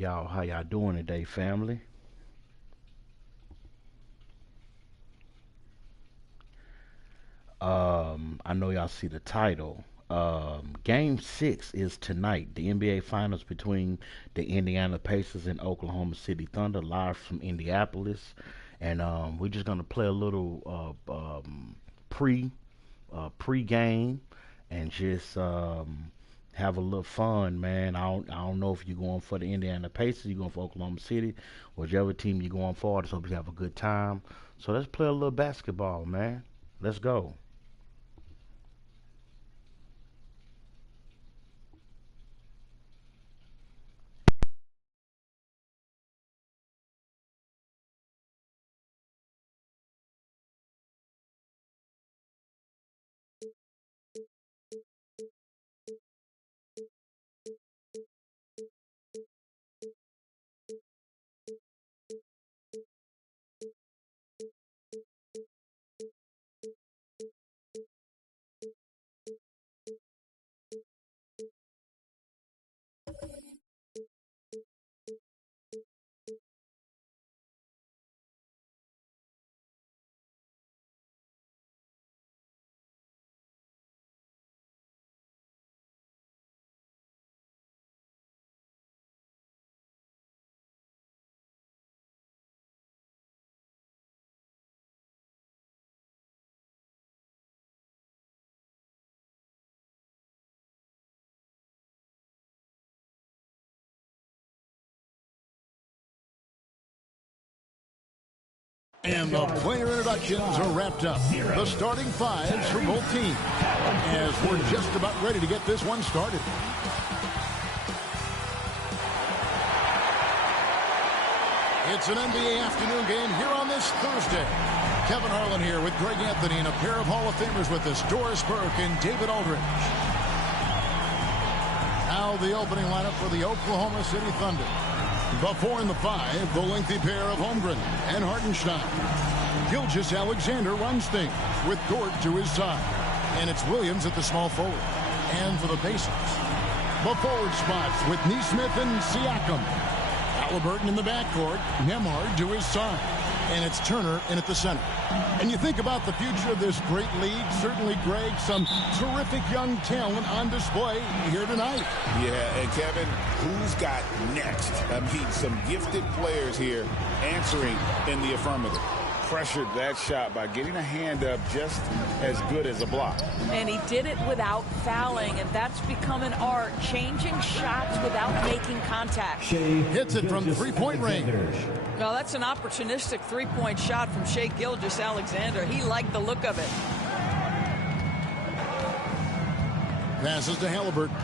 How y'all doing today, family? I know y'all see the title. Game 6 is tonight. The NBA Finals between the Indiana Pacers and Oklahoma City Thunder, live from Indianapolis. And we're just gonna play a little pre pre-game and just have a little fun, man. I don't know if you're going for the Indiana Pacers, you're going for Oklahoma City, whichever team you're going for. I just hope you have a good time. So let's play a little basketball, man. Let's go. And the player introductions are wrapped up. The starting fives for both teams, as we're just about ready to get this one started. It's an NBA afternoon game here on this Thursday. Kevin Harlan here with Greg Anthony and a pair of Hall of Famers with us, Doris Burke and David Aldridge. Now the opening lineup for the Oklahoma City Thunder. Before in the five, the lengthy pair of Holmgren and Hartenstein. Gilgeous-Alexander runs things with Dort to his side. And it's Williams at the small forward. And for the Pacers, the forward spots with Neesmith and Siakam. Halliburton in the backcourt, Nembhard to his side. And it's Turner in at the center. And you think about the future of this great league, certainly, Greg, some terrific young talent on display here tonight. Yeah, and Kevin, who's got next? I mean, some gifted players here answering in the affirmative. Pressured that shot by getting a hand up just as good as a block. And he did it without fouling, and that's become an art, changing shots without making contact. Hits it from three-point range. Well, that's an opportunistic three-point shot from Shai Gilgeous-Alexander. He liked the look of it. Passes to Halliburton.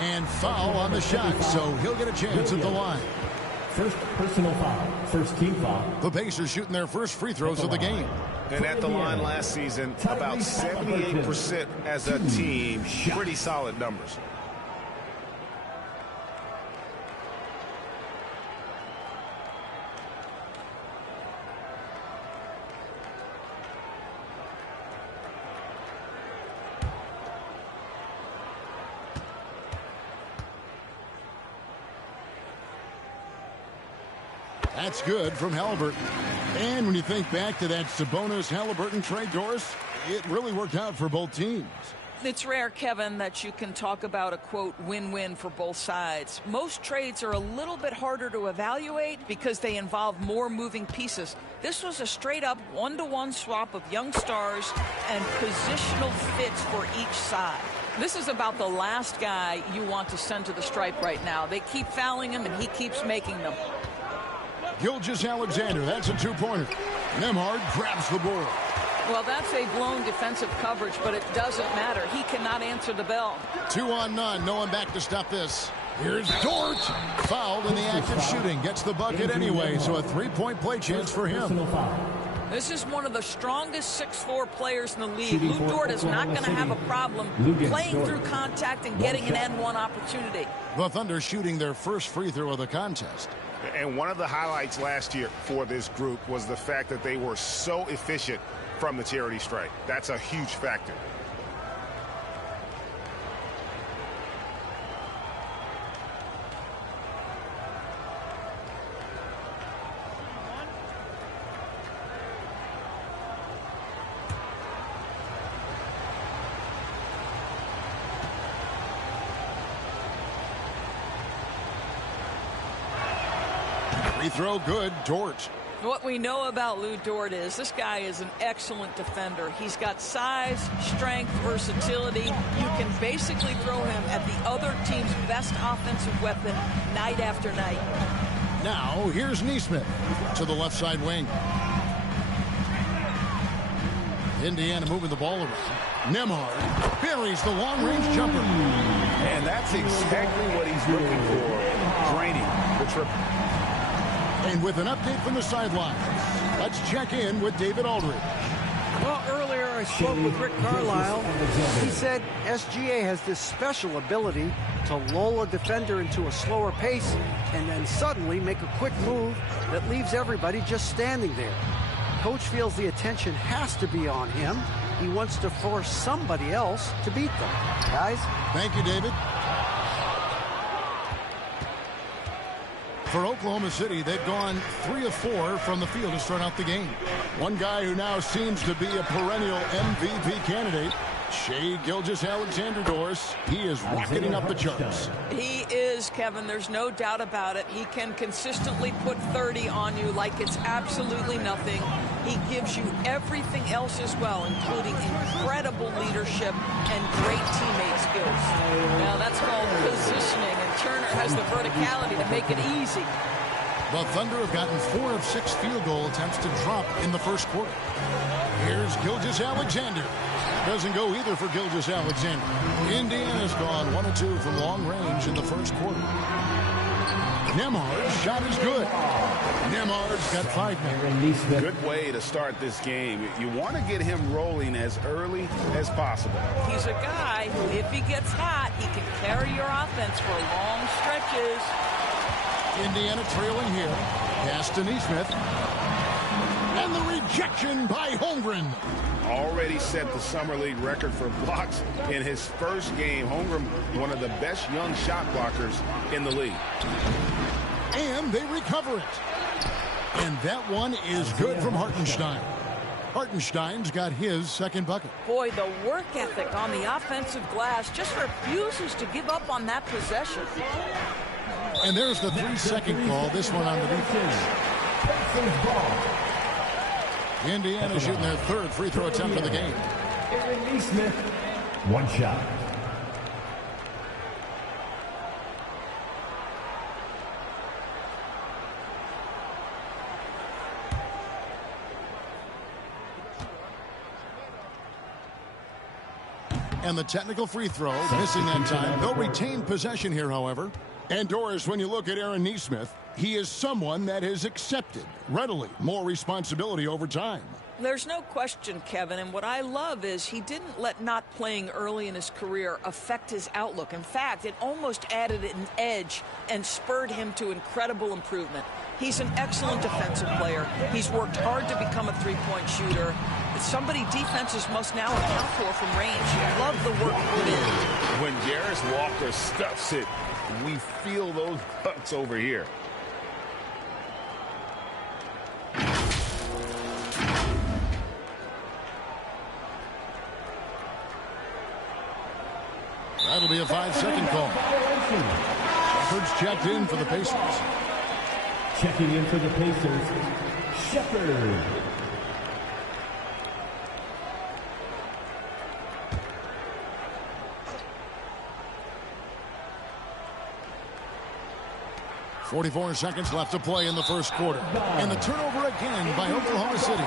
And foul on the shot, so he'll get a chance at the line. First personal foul, first team foul. The Pacers shooting their first free throws of the game. And at the line last season, about 78% as a team. Pretty solid numbers. That's good from Halliburton. And when you think back to that Sabonis-Halliburton trade, Doris, it really worked out for both teams. It's rare, Kevin, that you can talk about a, quote, win-win for both sides. Most trades are a little bit harder to evaluate because they involve more moving pieces. This was a straight-up one-to-one swap of young stars and positional fits for each side. This is about the last guy you want to send to the stripe right now. They keep fouling him, and he keeps making them. Gilgeous-Alexander, that's a two-pointer. Nembhard grabs the board. Well, that's a blown defensive coverage, but it doesn't matter. He cannot answer the bell. 2 on none. No one back to stop this. Here's Dort. Fouled in the act of shooting. Gets the bucket anyway, so a three-point play chance for him. This is one of the strongest 6'4" players in the league. Lou Dort is not going to have a problem playing through contact and getting an N1 opportunity. The Thunder shooting their first free throw of the contest. And one of the highlights last year for this group was the fact that they were so efficient from the charity stripe. That's a huge factor. Free throw good. Dort. What we know about Lou Dort is this guy is an excellent defender. He's got size, strength, versatility. You can basically throw him at the other team's best offensive weapon night after night. Now, here's Neesmith to the left side wing. Indiana moving the ball around. Nembhard buries the long-range jumper. And that's exactly what he's looking for. Draining the triple. And with an update from the sidelines, let's check in with David Aldridge. Well, earlier I spoke with Rick Carlisle. He said SGA has this special ability to lull a defender into a slower pace and then suddenly make a quick move that leaves everybody just standing there. Coach feels the attention has to be on him. He wants to force somebody else to beat them. Guys? Thank you, David. For Oklahoma City, they've gone 3 of 4 from the field to start out the game. One guy who now seems to be a perennial MVP candidate, Shai Gilgeous-Alexander Doris. He is rocketing up the charts. He is, Kevin. There's no doubt about it. He can consistently put 30 on you like it's absolutely nothing. He gives you everything else as well, including incredible leadership and great teammate skills. Now, that's called positioning, and Turner has the verticality to make it easy. The Thunder have gotten 4 of 6 field goal attempts to drop in the first quarter. Here's Gilgeous-Alexander. Doesn't go either for Gilgeous-Alexander. Indiana's gone 1 of 2 from long range in the first quarter. Nembhard's shot is good. Nembhard's got 5 now. Good way to start this game. You want to get him rolling as early as possible. He's a guy who, if he gets hot, he can carry your offense for long stretches. Indiana trailing here. Pass to Neesmith. And the rejection by Holmgren. Already set the Summer League record for blocks in his first game. Holmgren, one of the best young shot blockers in the league. And they recover it. And that one is good from Hartenstein. Hartenstein's got his second bucket. Boy, the work ethic on the offensive glass just refuses to give up on that possession. And there's the 3-second call, this one on the defense. Indiana shooting their 3rd free throw attempt of the game. Neesmith, 1 shot. And the technical free throw, missing that time. They'll retain possession here, however. And Doris, when you look at Aaron Neesmith, he is someone that has accepted readily more responsibility over time. There's no question, Kevin, and what I love is he didn't let not playing early in his career affect his outlook. In fact, it almost added an edge and spurred him to incredible improvement. He's an excellent defensive player. He's worked hard to become a three-point shooter. It's somebody defenses must now account for from range. Love the work he put in. When Jarris Walker stuffs it, we feel those bucks over here. That'll be a 5-second call. Shepard's checked in for the Pacers. Checking in for the Pacers, Shepard. .44 seconds left to play in the first quarter. And the turnover again by Oklahoma City.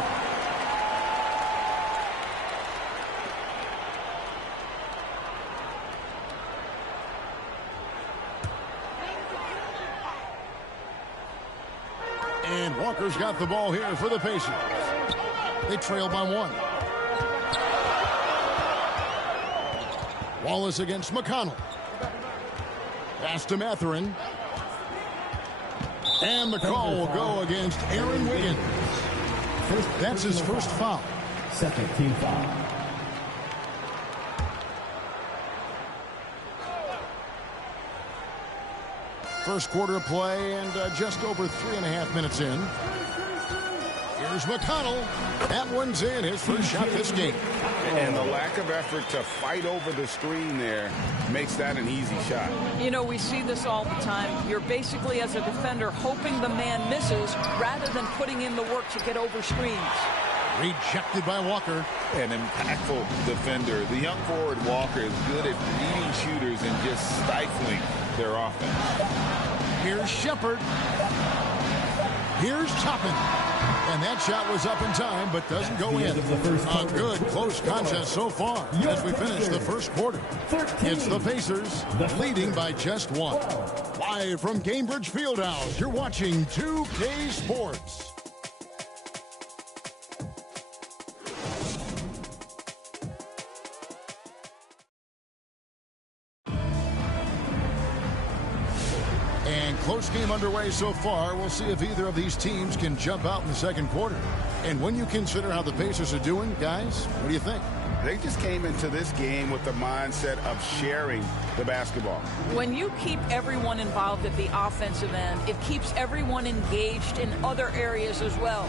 And Walker's got the ball here for the Pacers. They trail by 1. Wallace against McConnell. Pass to Mathurin. And the call will go against Aaron Wiggins. That's his first foul. Second team foul. First quarter of play and just over 3.5 minutes in. Here's McConnell. That one's in, his first shot this game. And the lack of effort to fight over the screen there makes that an easy shot. You know, we see this all the time. You're basically, as a defender, hoping the man misses rather than putting in the work to get over screens. Rejected by Walker. An impactful defender. The young forward Walker is good at beating shooters and just stifling their offense. Here's Shepard. Here's Toppin. And that shot was up in time, but doesn't go in. A good close contest so far as we finish the first quarter. It's the Pacers leading by just one. Live from Gainbridge Fieldhouse, you're watching 2K Sports. And close game underway so far. We'll see if either of these teams can jump out in the second quarter. And when you consider how the Pacers are doing, guys, what do you think? They just came into this game with the mindset of sharing the basketball. When you keep everyone involved at the offensive end, it keeps everyone engaged in other areas as well.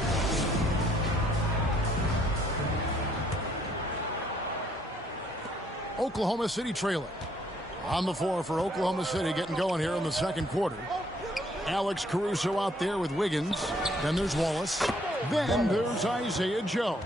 Oklahoma City trailing. On the floor for Oklahoma City, getting going here in the second quarter. Alex Caruso out there with Wiggins. Then there's Wallace. Then there's Isaiah Joe.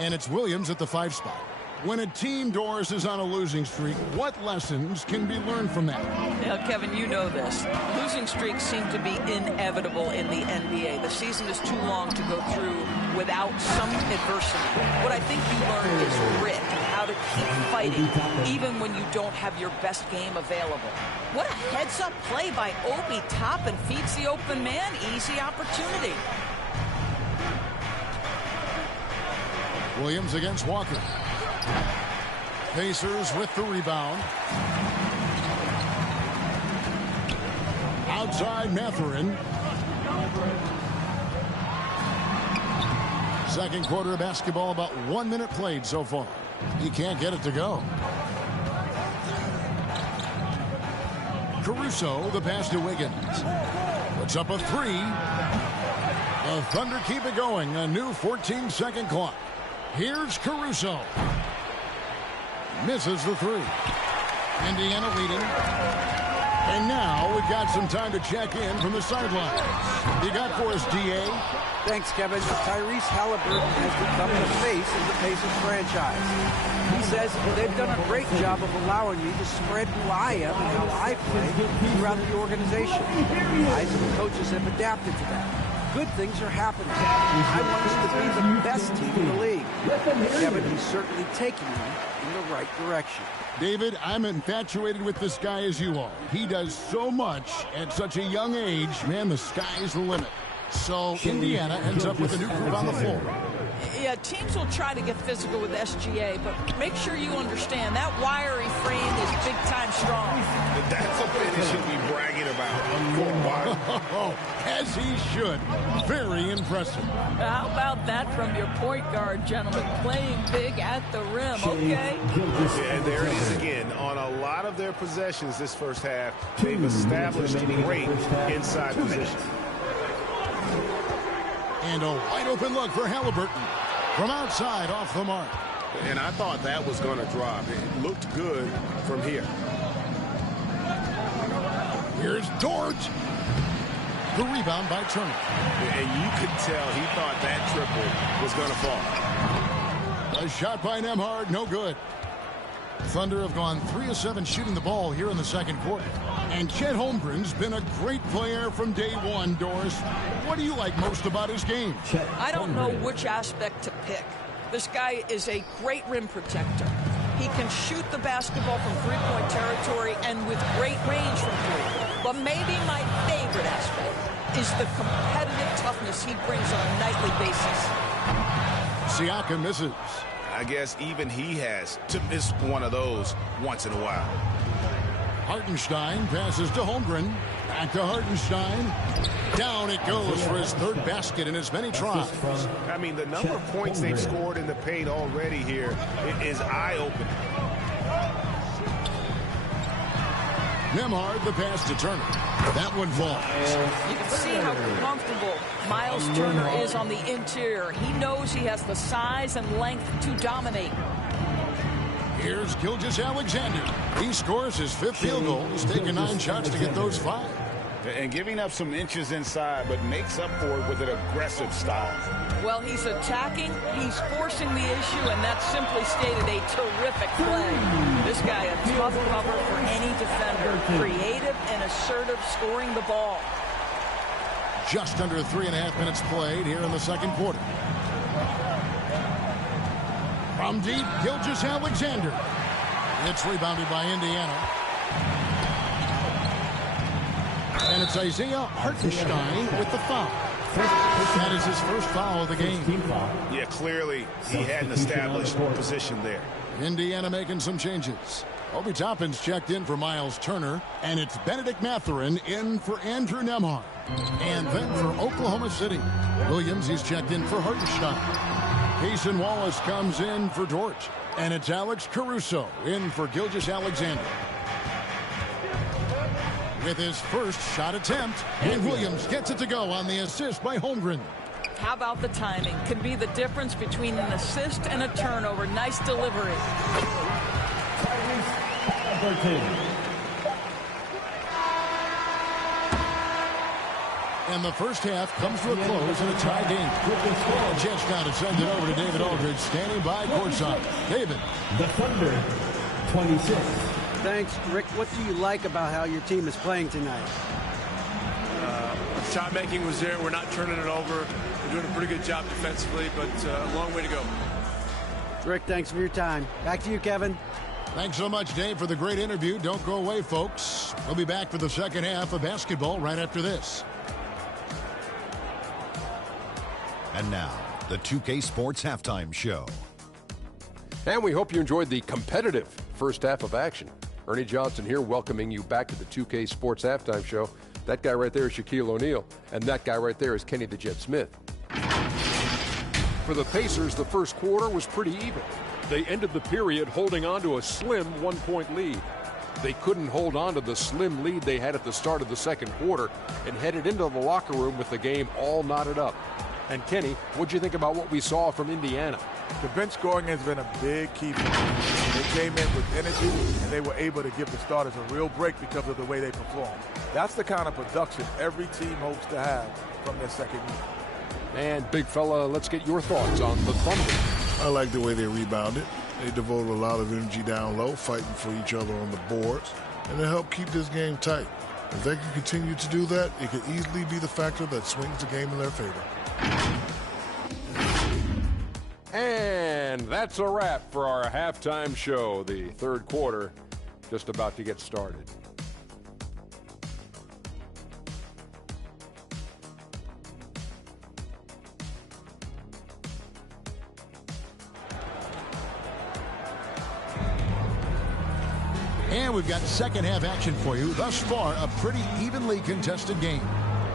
And it's Williams at the 5 spot. When a team, Doris, is on a losing streak, what lessons can be learned from that? Now, Kevin, you know this. Losing streaks seem to be inevitable in the NBA. The season is too long to go through without some adversity. What I think you learn is grit and how to keep fighting even when you don't have your best game available. What a heads-up play by Obi Toppin feeds the open man. Easy opportunity. Williams against Walker. Pacers with the rebound. Outside Mathurin. Second quarter of basketball, about 1 minute played so far. He can't get it to go. Caruso, the pass to Wiggins. Puts up a 3. The Thunder keep it going. A new 14-second clock. Here's Caruso. Misses the 3. Indiana leading. And now we've got some time to check in from the sidelines. You got for us, D.A.? Thanks, Kevin. Tyrese Halliburton has become the face of the Pacers franchise. He says they've done a great job of allowing me to spread who I am and how I play throughout the organization. I and the coaches have adapted to that. Good things are happening. I want us to be the best team in the league. Kevin, he's certainly taking me in the right direction. David, I'm infatuated with this guy as you are. He does so much at such a young age. Man, the sky's the limit. So Indiana ends up with a new group on the floor. Yeah, teams will try to get physical with SGA, but make sure you understand that wiry frame is big-time strong. That's a finish he'll be bragging about for a while. As he should. Very impressive. How about that from your point guard, gentlemen? Playing big at the rim, okay? Yeah, and there it is again. On a lot of their possessions this first half, they've established great inside position. And a wide open look for Halliburton. From outside, off the mark. And I thought that was going to drop. It looked good from here. Here's Dort. The rebound by Turner. And you could tell he thought that triple was going to fall. A shot by Nembhard, no good. Thunder have gone 3 of 7 shooting the ball here in the second quarter. And Chet Holmgren's been a great player from day one, Doris. What do you like most about his game? I don't know which aspect to pick. This guy is a great rim protector. He can shoot the basketball from three-point territory and with great range from three. But maybe my favorite aspect is the competitive toughness he brings on a nightly basis. Siakam misses. I guess even he has to miss one of those once in a while. Hartenstein passes to Holmgren. Back to Hartenstein. Down it goes for his third basket in as many tries. I mean, the number of points they've scored in the paint already here is eye-opening. Nembhard the pass to Turner. That one falls. You can see how comfortable Miles Turner is on the interior. He knows he has the size and length to dominate. Here's Gilgeous-Alexander. He scores his 5th field goal. He's taken 9 shots to get those 5. And giving up some inches inside, but makes up for it with an aggressive style. Well, he's attacking, he's forcing the issue, and that's simply stated a terrific play. This guy a tough cover for any defender. Creative and assertive scoring the ball. Just under 3.5 minutes played here in the second quarter. From deep, Gilgeous-Alexander. It's rebounded by Indiana. And it's Isaiah Hartenstein with the foul. That is his first foul of the game. Yeah, clearly he had an established position there. Indiana making some changes. Obi Toppin's checked in for Miles Turner, and it's Benedict Mathurin in for Andrew Nembhard. And then for Oklahoma City, Williams, he's checked in for Hartenstein. Cason Wallace comes in for Dort, and it's Alex Caruso in for Gilgeous-Alexander. With his first shot attempt, and Williams gets it to go on the assist by Holmgren. How about the timing? Can be the difference between an assist and a turnover. Nice delivery. And the first half comes to a close in a tie game. A chance now to send it over to David Aldridge, standing by courtside. David. The Thunder, 26. Thanks, Rick. What do you like about how your team is playing tonight? Shot making was there. We're not turning it over. We're doing a pretty good job defensively, but a long way to go. Rick, thanks for your time. Back to you, Kevin. Thanks so much, Dave, for the great interview. Don't go away, folks. We'll be back for the second half of basketball right after this. And now, the 2K Sports Halftime Show. And we hope you enjoyed the competitive first half of action. Ernie Johnson here, welcoming you back to the 2K Sports Halftime Show. That guy right there is Shaquille O'Neal, and that guy right there is Kenny the Jet Smith. For the Pacers, the first quarter was pretty even. They ended the period holding on to a slim 1-point lead. They couldn't hold on to the slim lead they had at the start of the second quarter and headed into the locker room with the game all knotted up. And Kenny, what'd you think about what we saw from Indiana? The bench scoring has been a big key for them. They came in with energy, and they were able to give the starters a real break because of the way they performed. That's the kind of production every team hopes to have from their second year. And big fella, let's get your thoughts on the Thunder. I like the way they rebounded. They devoted a lot of energy down low, fighting for each other on the boards, and it helped keep this game tight. If they can continue to do that, it could easily be the factor that swings the game in their favor. And that's a wrap for our halftime show. The third quarter just about to get started. And we've got second half action for you. Thus far, a pretty evenly contested game.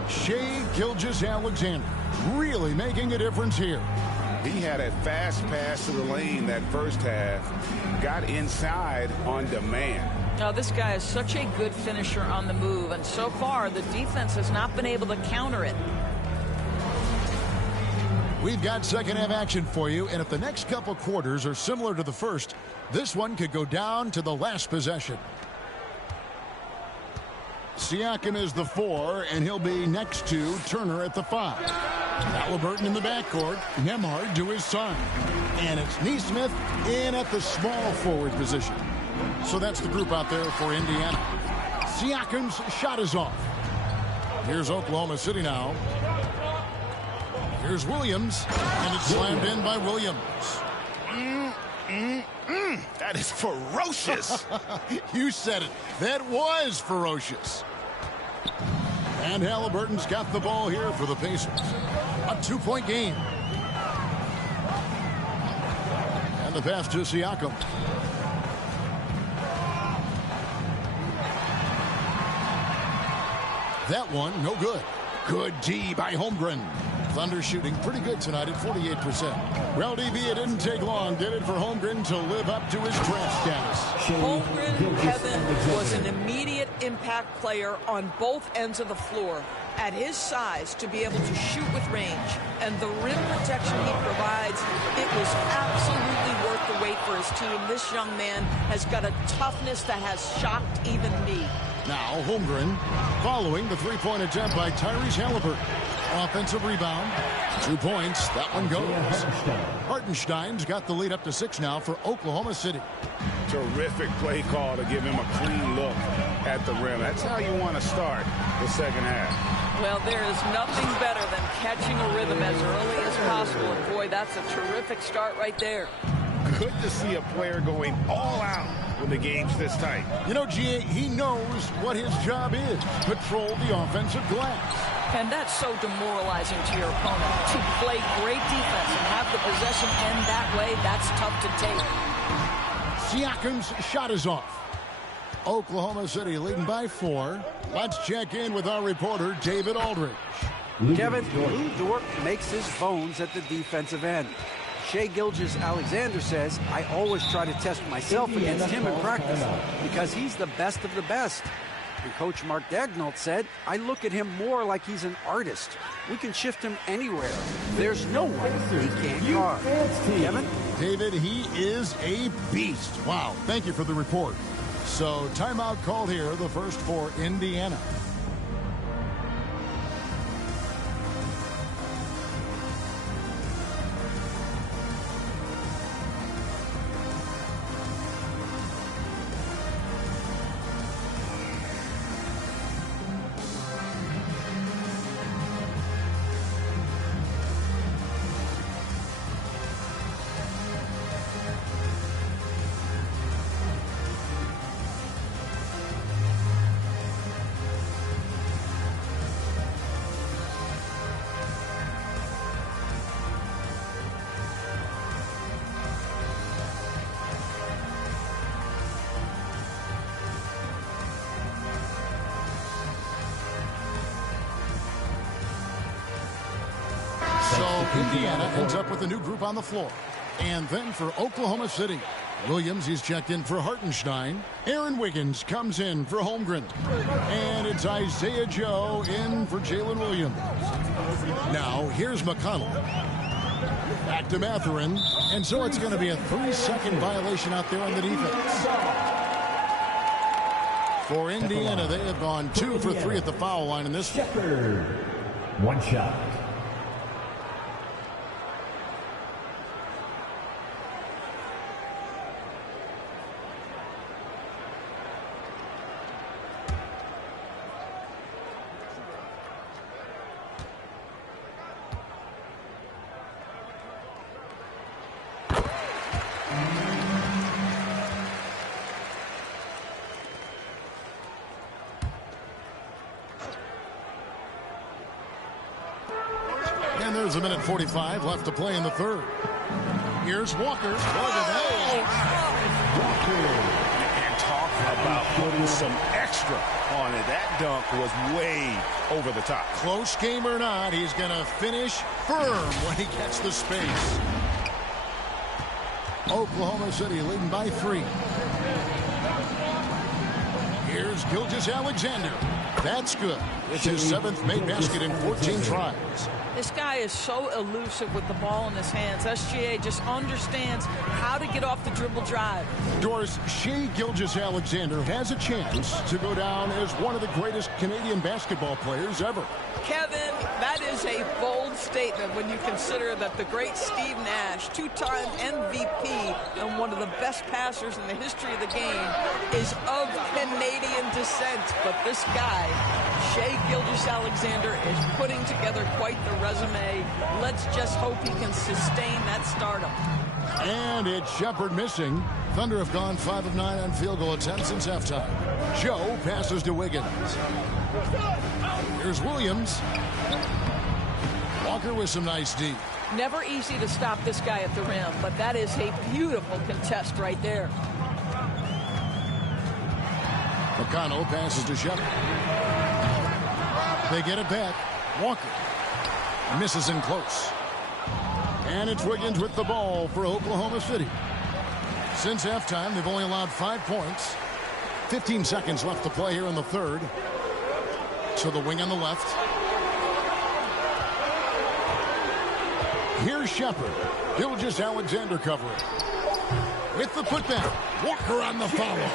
Shai Gilgeous-Alexander really making a difference here. He had a fast pass to the lane that first half. Got inside on demand. Now, this guy is such a good finisher on the move, and so far the defense has not been able to counter it. We've got second half action for you, and if the next couple quarters are similar to the first, this one could go down to the last possession. Siakam is the 4, and he'll be next to Turner at the 5. Halliburton in the backcourt. Nembhard to his side. And it's Nesmith in at the small forward position. So that's the group out there for Indiana. Siakam's shot is off. Here's Oklahoma City now. Here's Williams, and it's slammed in by Williams. That is ferocious. You said it. That was ferocious. And Halliburton's got the ball here for the Pacers. A 2-point game. And the pass to Siakam. That one, no good. Good D by Holmgren. Thunder shooting pretty good tonight at 48%. Well, DB, it didn't take long, did it, for Holmgren to live up to his draft status? Holmgren, Kevin, was an immediate impact player on both ends of the floor. At his size, to be able to shoot with range and the rim protection he provides, it was absolutely worth the wait for his team. This young man has got a toughness that has shocked even me. Now Holmgren following the three-point attempt by Tyrese Halliburton. Offensive rebound. 2 points. That one goes. Hartenstein's got the lead up to 6 now for Oklahoma City. Terrific play call to give him a clean look at the rim. That's how you want to start the second half. Well, there is nothing better than catching a rhythm as early as possible. And boy, that's a terrific start right there. Good to see a player going all out when the game's this tight. You know, GA, he knows what his job is. Patrol the offensive glass. And that's so demoralizing to your opponent. To play great defense and have the possession end that way, that's tough to take. Siakam's shot is off. Oklahoma City leading by 4. Let's check in with our reporter, David Aldridge. Kevin, Lou Dort makes his bones at the defensive end. Shai Gilgeous-Alexander says, I always try to test myself against him in practice because he's the best of the best. And Coach Mark Daigneault said, I look at him more like he's an artist. We can shift him anywhere. There's no one he can't guard. Kevin? David, he is a beast. Wow, thank you for the report. So timeout called here, the first for Indiana. So Indiana ends up with a new group on the floor. And then for Oklahoma City, Williams, he's checked in for Hartenstein. Aaron Wiggins comes in for Holmgren. And it's Isaiah Joe in for Jalen Williams. Now, here's McConnell. Back to Mathurin. And so it's going to be a 3-second violation out there on the defense. For Indiana, they have gone 2 for 3 at the foul line in this one. One shot. And there's a minute 45 left to play in the third. Here's Walker. And talk about putting some extra on it. That dunk was way over the top. Close game or not, he's going to finish firm when he gets the space. Oklahoma City leading by 3. Here's Gilgeous-Alexander. That's good. It's his 7th made basket in 14 tries. This guy is so elusive with the ball in his hands. SGA just understands how to get off the dribble drive. Doris, Shai Gilgeous-Alexander has a chance to go down as one of the greatest Canadian basketball players ever. Kevin, that is a bold statement when you consider that the great Steve Nash, 2-time MVP and one of the best passers in the history of the game, is of Canadian descent. But this guy, Shai Gilgeous-Alexander, is putting together quite the resume. Let's just hope he can sustain that stardom. And it's Shepard missing. Thunder have gone 5 of 9 on field goal attempts since halftime. Joe passes to Wiggins. Here's Williams. Walker with some nice D. Never easy to stop this guy at the rim, but that is a beautiful contest right there. McConnell passes to Shepard. They get it back. Walker. Misses in close. And it's Wiggins with the ball for Oklahoma City. Since halftime, they've only allowed 5 points. 15 seconds left to play here in the third. To the wing on the left. Here's Shepard. Gilgeous Alexander covering. With the putback. Walker on the follow.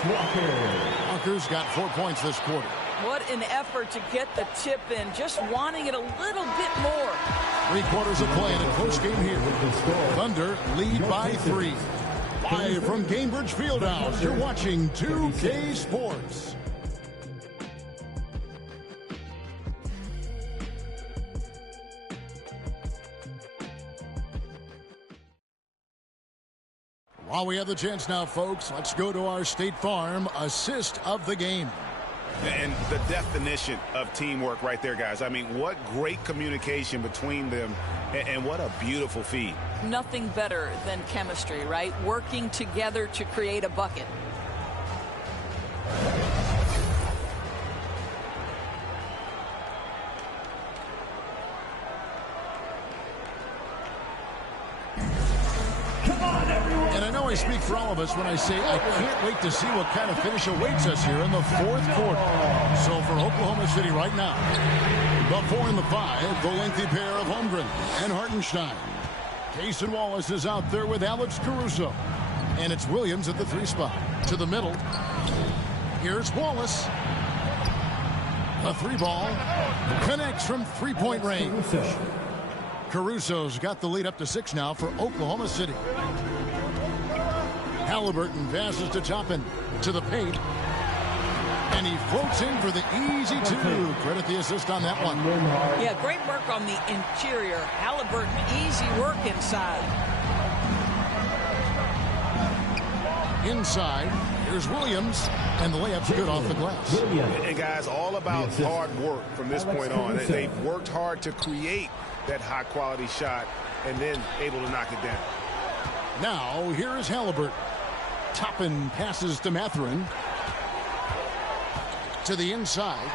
Walker's got 4 points this quarter. What an effort to get the tip in. Just wanting it a little bit more. 3 quarters of play in a close game here. Thunder lead by 3. Live from Gainbridge Fieldhouse, you're watching 2K Sports. While we have the chance now, folks, let's go to our State Farm assist of the game. And the definition of teamwork right there, guys. I mean, what great communication between them, and what a beautiful feed. Nothing better than chemistry, right? Working together to create a bucket. And I know I speak for all of us when I say I can't wait to see what kind of finish awaits us here in the fourth quarter. So for Oklahoma City right now, the 4 and the 5, the lengthy pair of Holmgren and Hartenstein. Cason Wallace is out there with Alex Caruso. And it's Williams at the 3 spot. To the middle. Here's Wallace. The 3 ball connects from 3-point range. Caruso's got the lead up to 6 now for Oklahoma City. Halliburton passes to Toppin, to the paint. And he floats in for the easy 2. Credit the assist on that one. Yeah, great work on the interior. Halliburton, easy work inside. Inside, here's Williams, and the layup's good off the glass. And guys, all about hard work from this point on. They've worked hard to create that high-quality shot and then able to knock it down. Now, here is Halliburton. Toppin passes to Mathurin. To the inside.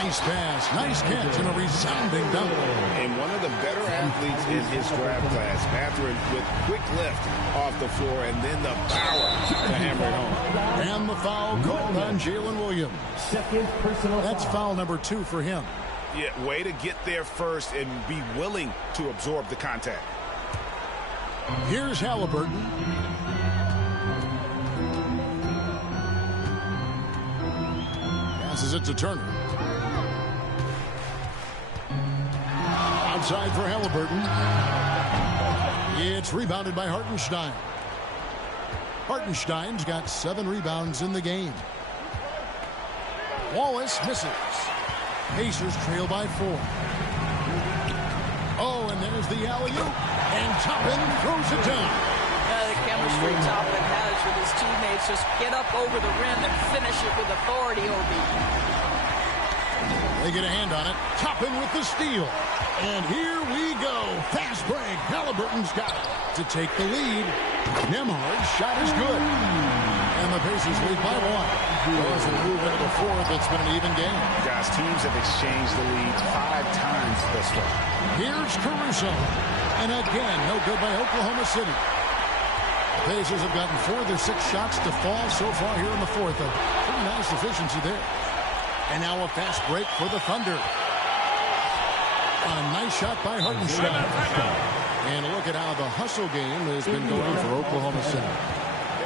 Nice pass, nice catch, and a resounding dunk. And one of the better athletes in his draft class, Mathurin, with quick lift off the floor and then the power to hammer it home. And the foul called on Jalen Williams. That's foul number 2 for him. Yeah, way to get there first and be willing to absorb the contact. Here's Halliburton. Passes it to Turner. Outside for Halliburton. It's rebounded by Hartenstein. Hartenstein's got 7 rebounds in the game. Wallace misses. Pacers trail by 4. Oh, and there's the alley-oop. And Toppin throws it down. The chemistry Toppin has with his teammates. Just get up over the rim and finish it with authority, Obi. They get a hand on it. Toppin with the steal. And here we go. Fast break. Halliburton's got it to take the lead. Nembhard's shot is good. And the Pacers lead by 1. As we move into the fourth, it's been an even game. Guys, teams have exchanged the lead 5 times thus far. Here's Caruso. And again, no good by Oklahoma City. The Pacers have gotten 4 of their 6 shots to fall so far here in the fourth. A pretty nice efficiency there. And now a fast break for the Thunder. A nice shot by Hartenstein. And look at how the hustle game has been going for Oklahoma City.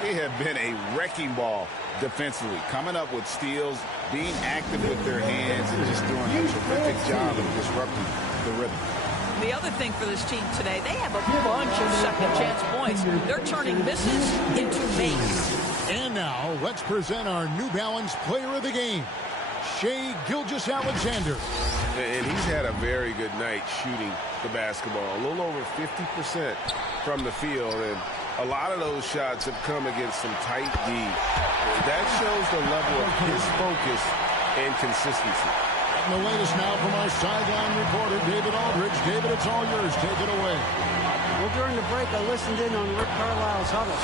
They have been a wrecking ball defensively, coming up with steals, being active with their hands, and just doing a terrific job of disrupting the rhythm. The other thing for this team today, they have a bunch of second-chance points. They're turning misses into makes. And now, let's present our New Balance player of the game, Shai Gilgeous-Alexander. And he's had a very good night shooting the basketball. A little over 50% from the field, and a lot of those shots have come against some tight D. That shows the level of his focus and consistency. And the latest now from our sideline reporter, David Aldridge. David, it's all yours. Take it away. Well, during the break, I listened in on Rick Carlisle's huddle.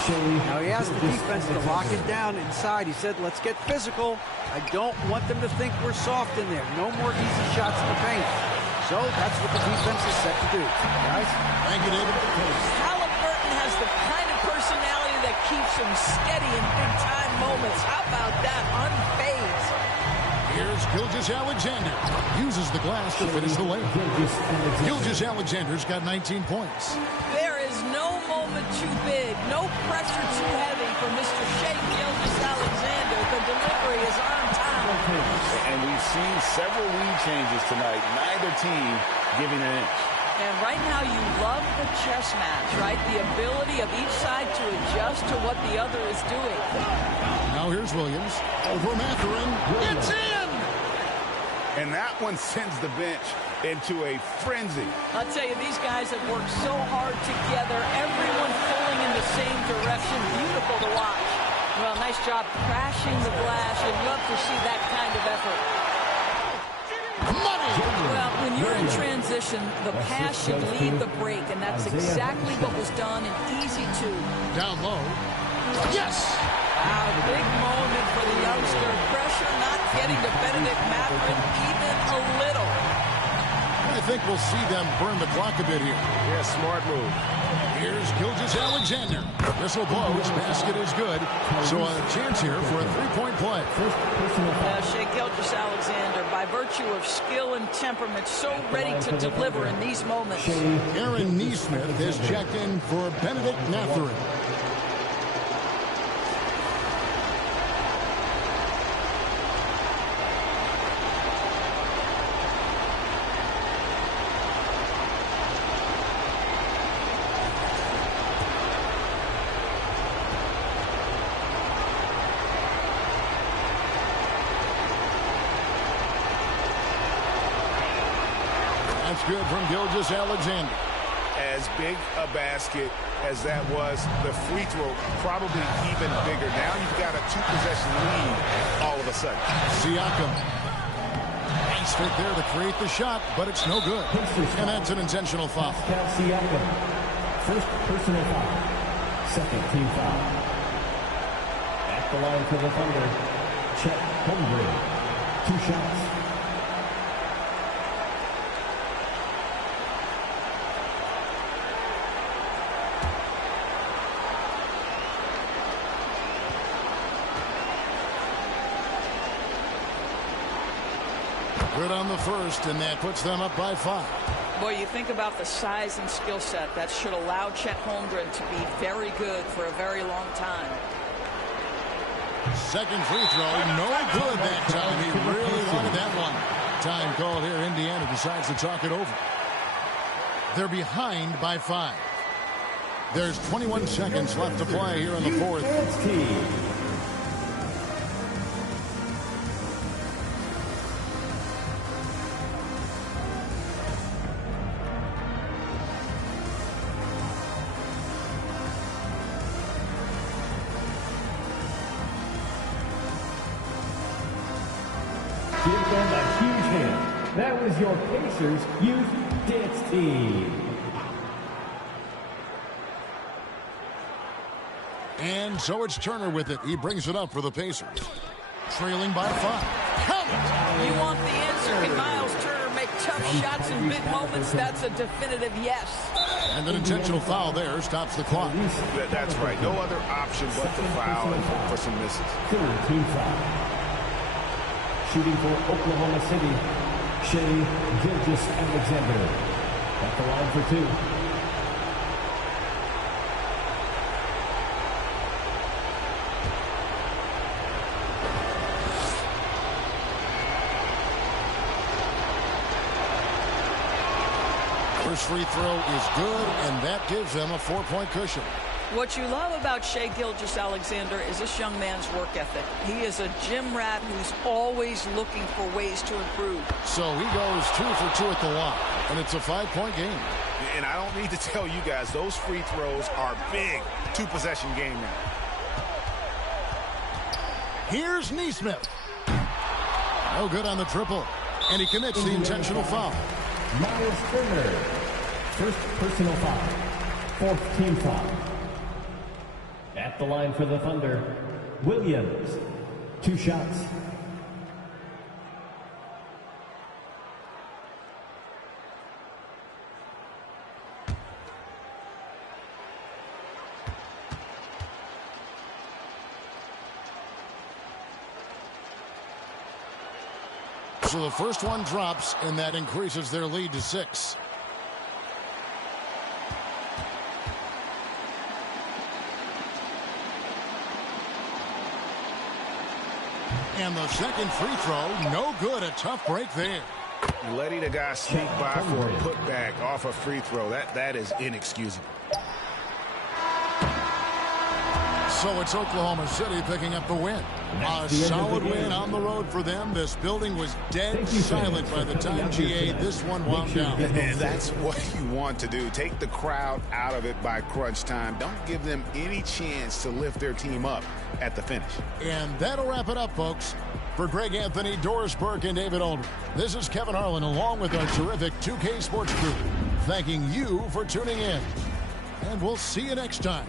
Now, he asked the defense to lock it down inside. He said, let's get physical. I don't want them to think we're soft in there. No more easy shots in the paint. So that's what the defense is set to do. Guys? Thank you, David. Halliburton has the kind of personality that keeps him steady in big-time moments. How about that? Unfazed. Here's Gilgeous-Alexander. Uses the glass to finish the layup. Gilgeous-Alexander's got 19 points. There is no moment too big, no pressure too heavy for Mr. Shea Gilgeous-Alexander. The delivery is on time. And we've seen several lead changes tonight. Neither team giving an inch. And right now you love the chess match, right? The ability of each side to adjust to what the other is doing. Now here's Williams. Over Mathurin. It's in! And that one sends the bench into a frenzy. I'll tell you, these guys have worked so hard together. Everyone pulling in the same direction. Beautiful to watch. Well, nice job crashing the glass. You'd love to see that kind of effort. Money! Well, when you're in transition, the pass should lead the break, and that's exactly what was done in easy two. Down low. Yes! Wow, big moment for the youngster. Pressure not getting to Benedict Mathurin even a little. I think we'll see them burn the clock a bit here. Yeah, smart move. Here's Gilgeous-Alexander. Whistle blows. Basket is good. So a chance here for a three-point play. Shea Gilgeous-Alexander, by virtue of skill and temperament, so ready to deliver in these moments. Aaron Neesmith has checked in for Benedict Mathurin. That's good from Gilgeous-Alexander. As big a basket as that was, the free throw probably even bigger. Now you've got a two-possession lead all of a sudden. Siakam. Nice fit there to create the shot, but it's no good. And that's an intentional foul. Siakam. First personal foul. Second team foul. At the line for the Thunder, Chet Holmgren. 2 shots. Good on the first, and that puts them up by 5. Boy, you think about the size and skill set. That should allow Chet Holmgren to be very good for a very long time. Second free throw, no good that time. He really wanted that one. Time called here. Indiana decides to talk it over. They're behind by 5. There's 21 seconds left to play here in the fourth. Give them a huge hand. That was your Pacers Youth Dance Team. And so it's Turner with it. He brings it up for the Pacers. Trailing by 5. Count it! You want the answer. Can Miles Turner make tough shots in big moments? That's a definitive yes. And an intentional foul there stops the clock. That's right. No other option but to foul and for some misses. Third team foul. Shooting for Oklahoma City, Shea Gilgeous-Alexander. At the line for 2. First free throw is good, and that gives them a 4-point cushion. What you love about Shea Gilgeous-Alexander is this young man's work ethic. He is a gym rat who's always looking for ways to improve. So he goes 2 for 2 at the line, and it's a 5-point game. And I don't need to tell you guys, those free throws are big. 2-possession game now. Here's Neesmith. No good on the triple, and he commits the intentional foul. Miles Turner. First personal foul. Fourth team foul. At the line for the Thunder, Williams. 2 shots. So the first one drops, and that increases their lead to 6. And the second free throw, no good. A tough break there. Letting a guy sneak by for a putback off a free throw, that is inexcusable. So it's Oklahoma City picking up the win. A solid win on the road for them. This building was dead silent by the time GA this one wound down. And that's what you want to do. Take the crowd out of it by crunch time. Don't give them any chance to lift their team up at the finish. And that'll wrap it up, folks. For Greg Anthony, Doris Burke, and David Aldridge, this is Kevin Harlan along with our terrific 2K Sports crew, thanking you for tuning in. And we'll see you next time.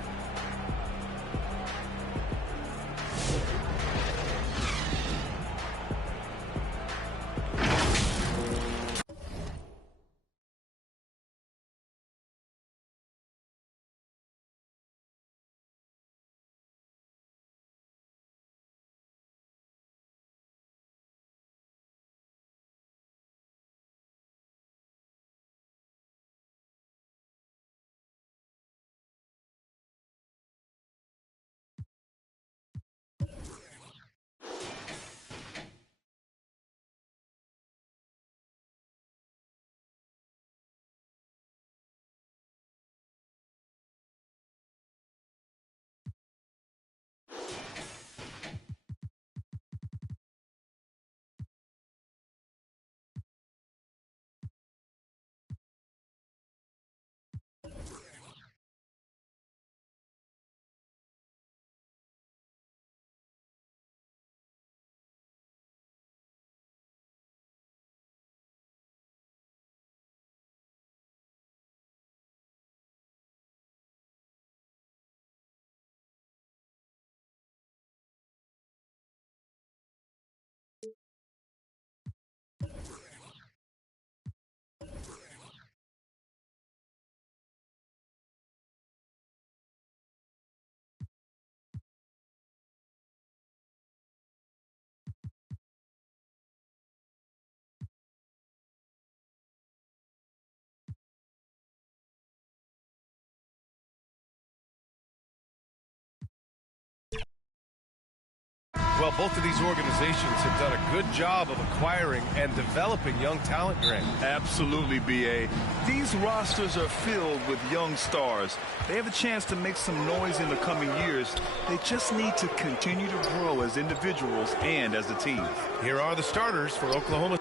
Well, both of these organizations have done a good job of acquiring and developing young talent, Grant. Absolutely, B.A. These rosters are filled with young stars. They have a chance to make some noise in the coming years. They just need to continue to grow as individuals and as a team. Here are the starters for Oklahoma.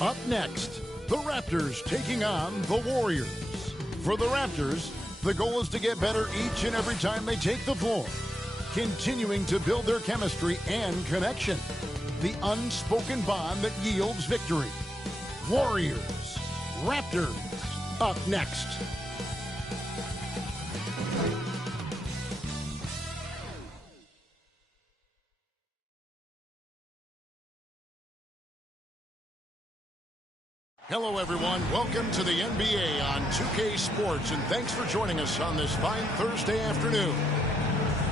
Up next, the Raptors taking on the Warriors. For the Raptors, the goal is to get better each and every time they take the floor, continuing to build their chemistry and connection, the unspoken bond that yields victory. Warriors, Raptors, up next. Hello, everyone. Welcome to the NBA on 2K Sports, and thanks for joining us on this fine Thursday afternoon.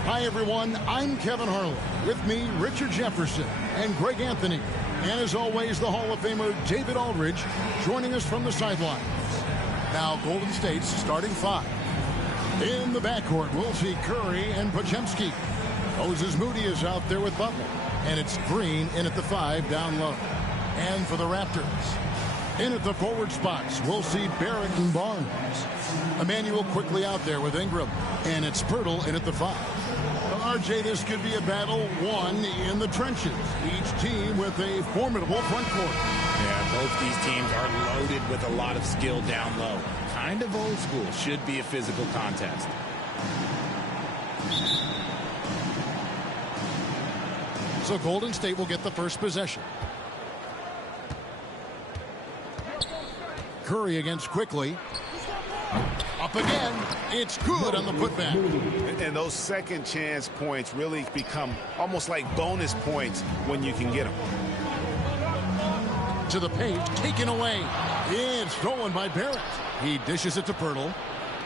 Hi, everyone. I'm Kevin Harlan. With me, Richard Jefferson and Greg Anthony. And as always, the Hall of Famer David Aldridge joining us from the sidelines. Now, Golden State's starting five. In the backcourt, we'll see Curry and Podziemski. Moses Moody is out there with Butler. And it's Green in at the 5 down low. And for the Raptors, in at the forward spots, we'll see Barrett and Barnes. Emmanuel quickly out there with Ingram. And it's Pirtle in at the 5. RJ, this could be a battle won in the trenches. Each team with a formidable front court. Yeah, both these teams are loaded with a lot of skill down low. Kind of old school. Should be a physical contest. So Golden State will get the first possession. Curry against Quickly. Up again. It's good on the putback. And those second chance points really become almost like bonus points when you can get them. To the paint, taken away. It's stolen by Barrett. He dishes it to Pirtle.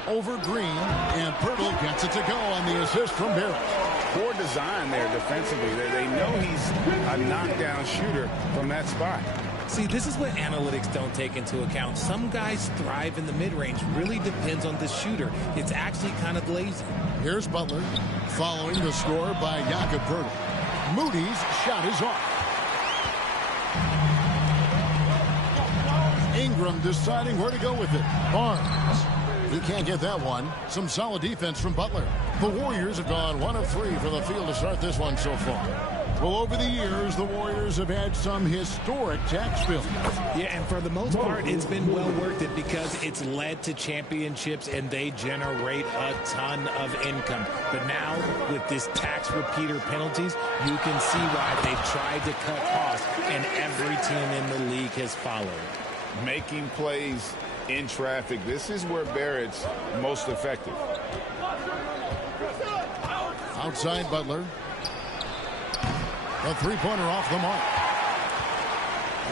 Over Green, and Pirtle gets it to go on the assist from Barrett. Poor design there defensively. They know he's a knockdown shooter from that spot. See, this is what analytics don't take into account. Some guys thrive in the mid-range. Really depends on the shooter. It's actually kind of lazy. Here's Butler, following the score by Jakob Pirtle. Moody's shot is off. Ingram deciding where to go with it. Barnes. He can't get that one. Some solid defense from Butler. The Warriors have gone 1 of 3 from the field to start this one so far. Well, over the years, the Warriors have had some historic tax bills. Yeah, and for the most part, it's been well worth it because it's led to championships and they generate a ton of income. But now, with this tax repeater penalties, you can see why they've tried to cut costs, and every team in the league has followed. Making plays in traffic. This is where Barrett's most effective. Outside Butler. A three-pointer off the mark.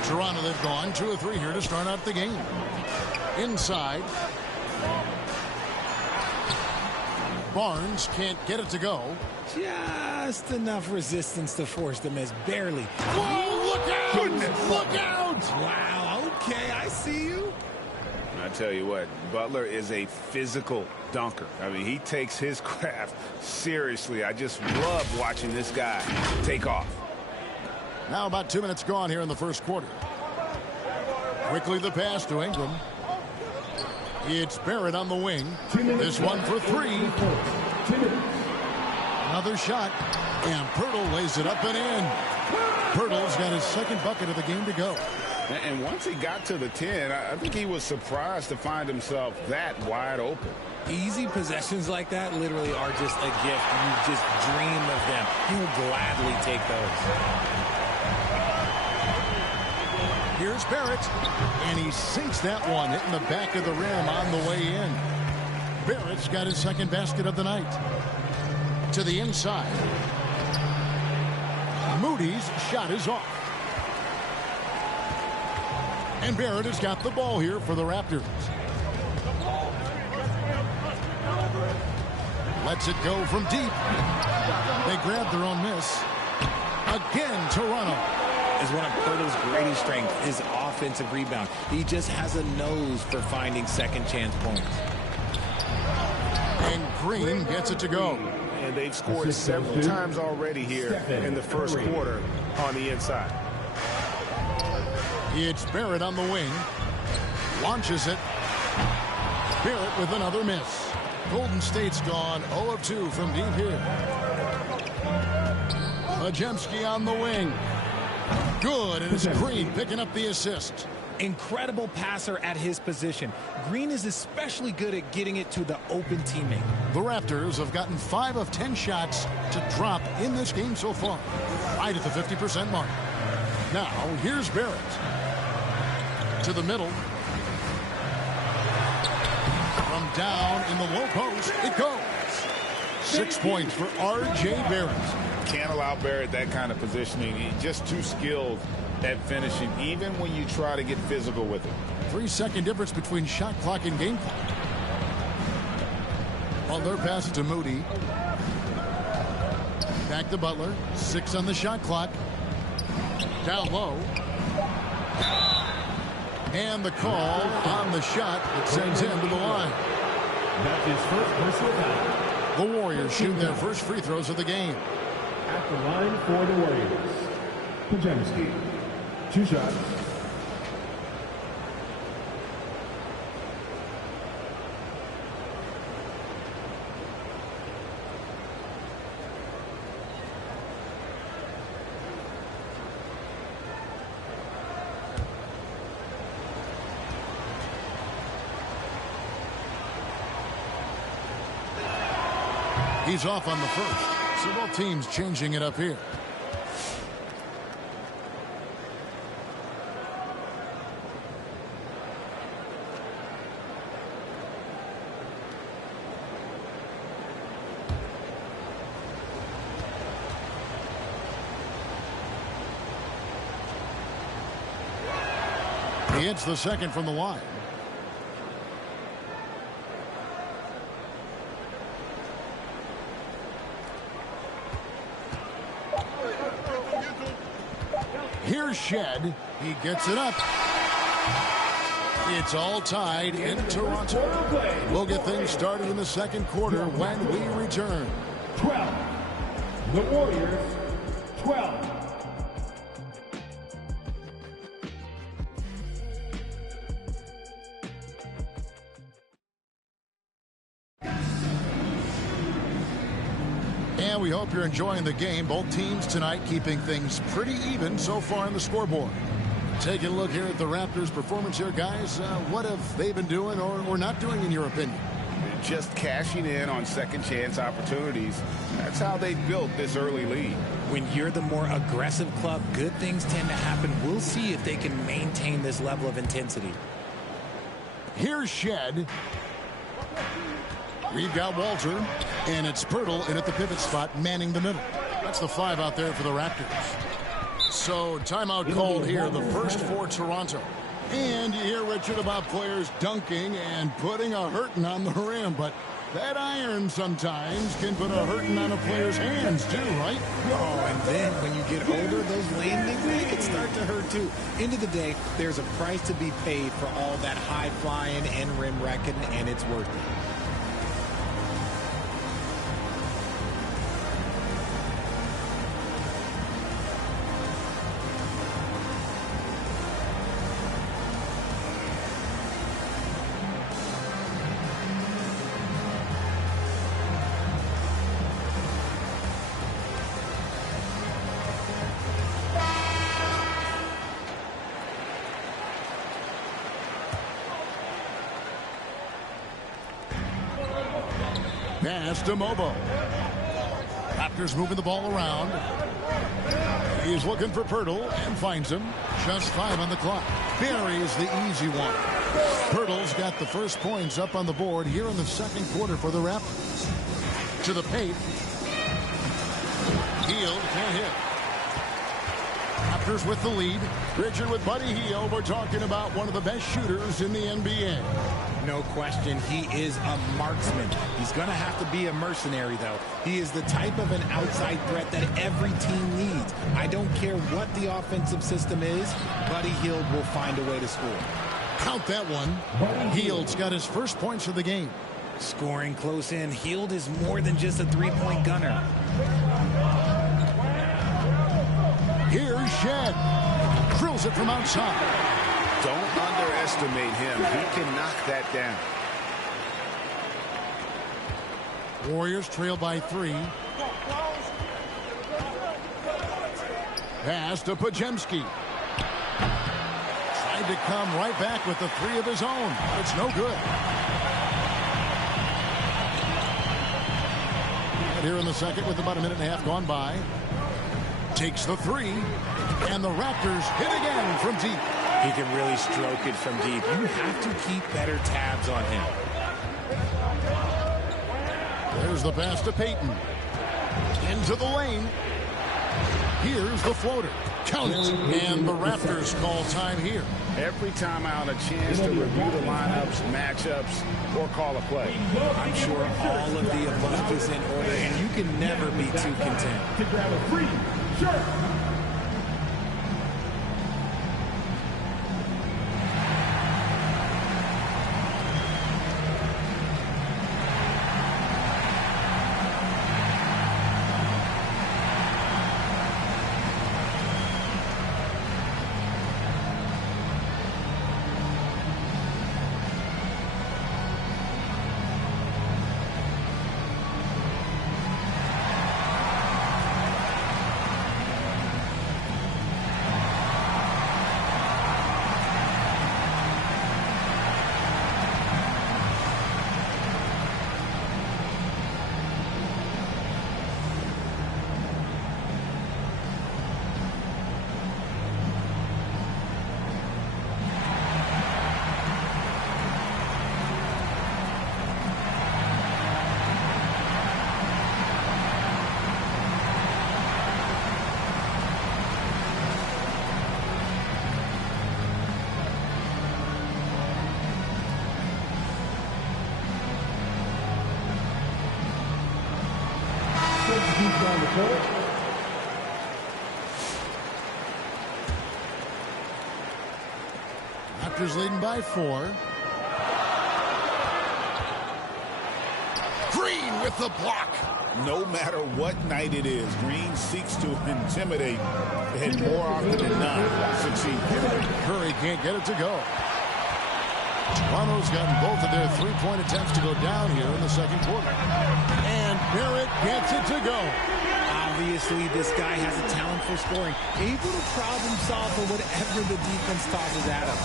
Toronto, they've gone 2 of 3 here to start out the game. Inside. Barnes can't get it to go. Just enough resistance to force the miss. Barely. Whoa, look out! Goodness. Look out! Wow, okay, I see you. I tell you what, Butler is a physical dunker. I mean, he takes his craft seriously. I just love watching this guy take off. Now about 2 minutes gone here in the first quarter. Quickly the pass to Ingram. It's Barrett on the wing. This one for 3. Another shot. And Pirtle lays it up and in. Pirtle's got his second bucket of the game to go. And once he got to the 10, I think he was surprised to find himself that wide open. Easy possessions like that literally are just a gift. You just dream of them. He'll gladly take those. Here's Barrett, and he sinks that one, hitting the back of the rim on the way in. Barrett's got his second basket of the night. To the inside. Moody's shot is off. And Barrett has got the ball here for the Raptors. Lets it go from deep. They grab their own miss. Again, Toronto. Is one of Pirtle's greatest strengths, his offensive rebound. He just has a nose for finding second chance points. And Green gets it to go. And they've scored several times already here in the first quarter on the inside. It's Barrett on the wing. Launches it. Barrett with another miss. Golden State's gone 0 of 2 from deep here. Podziemski on the wing. Good, and it's Green picking up the assist. Incredible passer at his position. Green is especially good at getting it to the open teammate. The Raptors have gotten 5 of 10 shots to drop in this game so far. Right at the 50% mark. Now, here's Barrett. To the middle. From down in the low post, it goes. 6 points for R.J. Barrett. Can't allow Barrett that kind of positioning. He's just too skilled at finishing, even when you try to get physical with it. 3-second difference between shot clock and game clock. Butler passes to Moody. Back to Butler. 6 on the shot clock. Down low. And the call on the shot that sends him to the line. That's his first personal foul. The Warriors shoot their first free throws of the game. At the line for the Warriors, Pajemski. 2 shots. He's off on the first. So both teams changing it up here. He hits the second from the line. Here's Shed. He gets it up. It's all tied in Toronto. We'll get things started in the second quarter when we return. 12. The Warriors, 12. And we hope you're enjoying the game. Both teams tonight keeping things pretty even so far on the scoreboard. Taking a look here at the Raptors' performance here, guys. What have they been doing or not doing, in your opinion? Just cashing in on second chance opportunities. That's how they built this early lead. When you're the more aggressive club, good things tend to happen. We'll see if they can maintain this level of intensity. Here's Shed. We've got Walter, and it's Pirtle in at the pivot spot, manning the middle. That's the 5 out there for the Raptors. So timeout called here, the first for Toronto. And you hear, Richard, about players dunking and putting a hurting on the rim, but that iron sometimes can put a hurting on a player's hands too, right? Oh, and then when you get older, those landings, they can start to hurt too. End of the day, there's a price to be paid for all that high flying and rim wrecking, and it's worth it. Pass to Mobo. Raptors moving the ball around. He's looking for Pirtle and finds him. Just 5 on the clock. Buries the easy one. Pirtle's got the first points up on the board here in the second quarter for the Raptors. To the paint. Hield can't hit. Raptors with the lead. Richard with Buddy Hield. We're talking about one of the best shooters in the NBA. No question, he is a marksman. He's going to have to be a mercenary, though. He is the type of an outside threat that every team needs. I don't care what the offensive system is, Buddy Hield will find a way to score. Count that one. Hield's got his first points of the game. Scoring close in. Hield is more than just a three-point gunner. Here's Shed. Drills it from outside. Don't underestimate him. He can knock that down. Warriors trail by 3. Pass to Pajemski. Tried to come right back with the 3 of his own, but it's no good. And here in the second with about a minute and a half gone by. Takes the 3, and the Raptors hit again from deep. He can really stroke it from deep. You have to keep better tabs on him. There's the pass to Payton. Into the lane. Here's the floater. Count it. And the Raptors call time here. Every time out, a chance to review the lineups, matchups, or call a play. I'm sure all of the above is in order, and you can never be too content. To grab a free shirt. on the court. Raptors leading by 4. Green with the block. No matter what night it is, Green seeks to intimidate and more often than not succeed. Curry can't get it to go. Toronto's gotten both of their three-point attempts to go down here in the second quarter. And Barrett gets it to go. Obviously, this guy has a talent for scoring. Able to problem solve for whatever the defense tosses at him.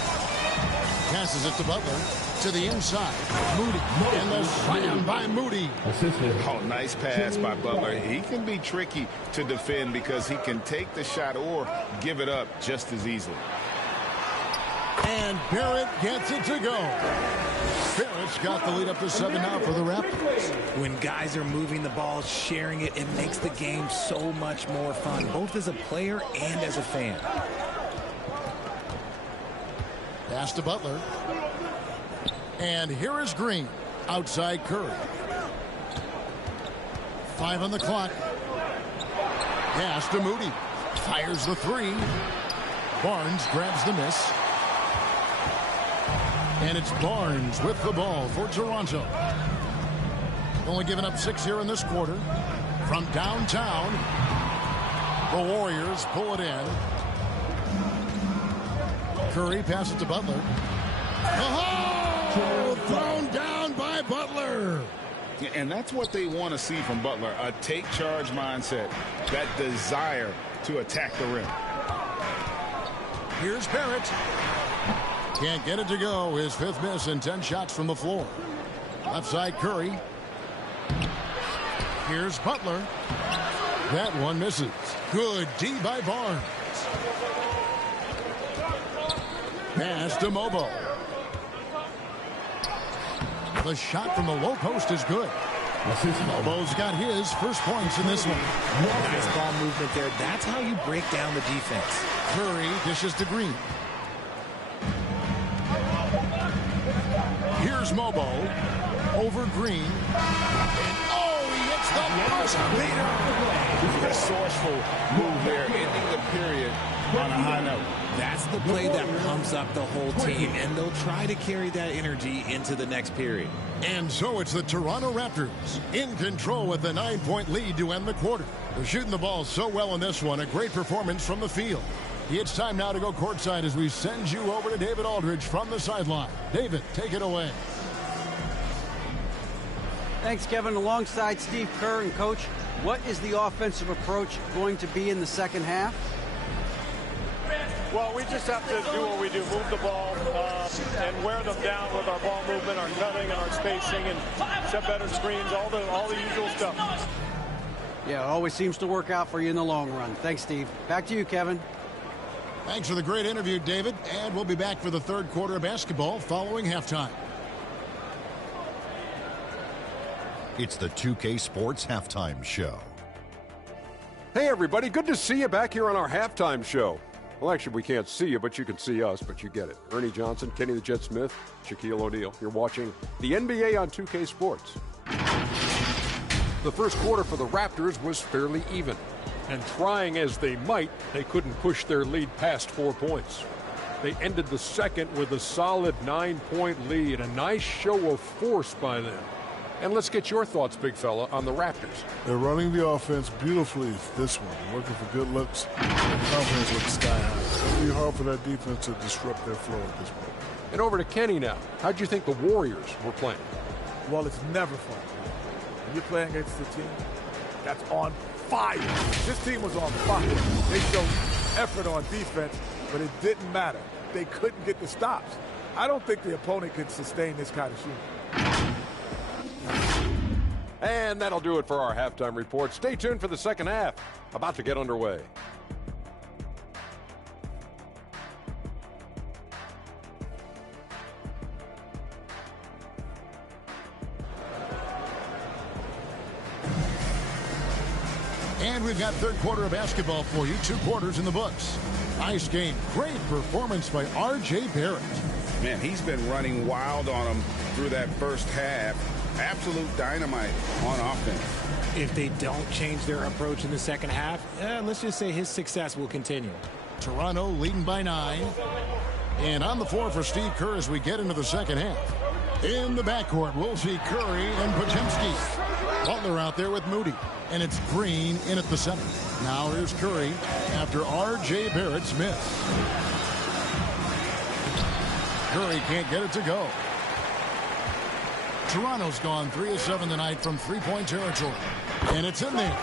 Passes it to Butler. To the inside. Moody. And the slam by Moody. Oh, nice pass by Butler. He can be tricky to defend because he can take the shot or give it up just as easily. And Barrett gets it to go. Barrett's got the lead up to 7 now for the Raptors. When guys are moving the ball, sharing it, it makes the game so much more fun, both as a player and as a fan. Pass to Butler. And here is Green. Outside Curry. 5 on the clock. Pass to Moody. Fires the 3. Barnes grabs the miss. And it's Barnes with the ball for Toronto. Only giving up 6 here in this quarter. From downtown, the Warriors pull it in. Curry passes to Butler. Oh! Thrown down by Butler. And that's what they want to see from Butler, a take-charge mindset, that desire to attack the rim. Here's Barrett. Can't get it to go. His 5th miss and 10 shots from the floor. Left side Curry. Here's Butler. That one misses. Good D by Barnes. Pass to Mobo. The shot from the low post is good. Mobo's got his first points in this one. Nice ball movement there. That's how you break down the defense. Curry dishes to Green. Here's Mobo over Green. And he hits the buzzer beater. Resourceful move there, ending the period on a high note. That's the play that pumps up the whole team, and they'll try to carry that energy into the next period. And so it's the Toronto Raptors in control with the 9-point lead to end the quarter. They're shooting the ball so well in this one. A great performance from the field. It's time now to go courtside as we send you over to David Aldridge from the sideline. David, take it away. Thanks, Kevin. Alongside Steve Kerr and Coach, what is the offensive approach going to be in the second half? Well, we just have to do what we do, move the ball and wear them down with our ball movement, our cutting, and our spacing, and set better screens, all the usual stuff. Yeah, it always seems to work out for you in the long run. Thanks, Steve. Back to you, Kevin. Thanks for the great interview, David. And we'll be back for the third quarter of basketball following halftime. It's the 2K Sports Halftime Show. Hey, everybody. Good to see you back here on our halftime show. Well, actually, we can't see you, but you can see us, but you get it. Ernie Johnson, Kenny the Jet Smith, Shaquille O'Neal. You're watching the NBA on 2K Sports. The first quarter for the Raptors was fairly even. And trying as they might, they couldn't push their lead past 4 points. They ended the second with a solid 9-point lead, a nice show of force by them. And let's get your thoughts, big fella, on the Raptors. They're running the offense beautifully this one, working for good looks. And confidence looks sky high. It'll be hard for that defense to disrupt their flow at this point. And over to Kenny now. How'd you think the Warriors were playing? Well, it's never fun. When you're playing against a team that's on fire. This team was on fire. They showed effort on defense, but it didn't matter. They couldn't get the stops. I don't think the opponent could sustain this kind of shooting. And that'll do it for our halftime report. Stay tuned for the second half. About to get underway. And we've got third quarter of basketball for you. 2 quarters in the books. Nice game. Great performance by R.J. Barrett. Man, he's been running wild on them through that first half. Absolute dynamite on offense. If they don't change their approach in the second half, let's just say his success will continue. Toronto leading by 9. And on the floor for Steve Kerr as we get into the second half. In the backcourt, we'll see Curry and Podziemski. Butler out there with Moody. And it's Green in at the center. Now here's Curry after R.J. Barrett's miss. Curry can't get it to go. Toronto's gone 3 of 7 tonight from three-point territory. And it's in there.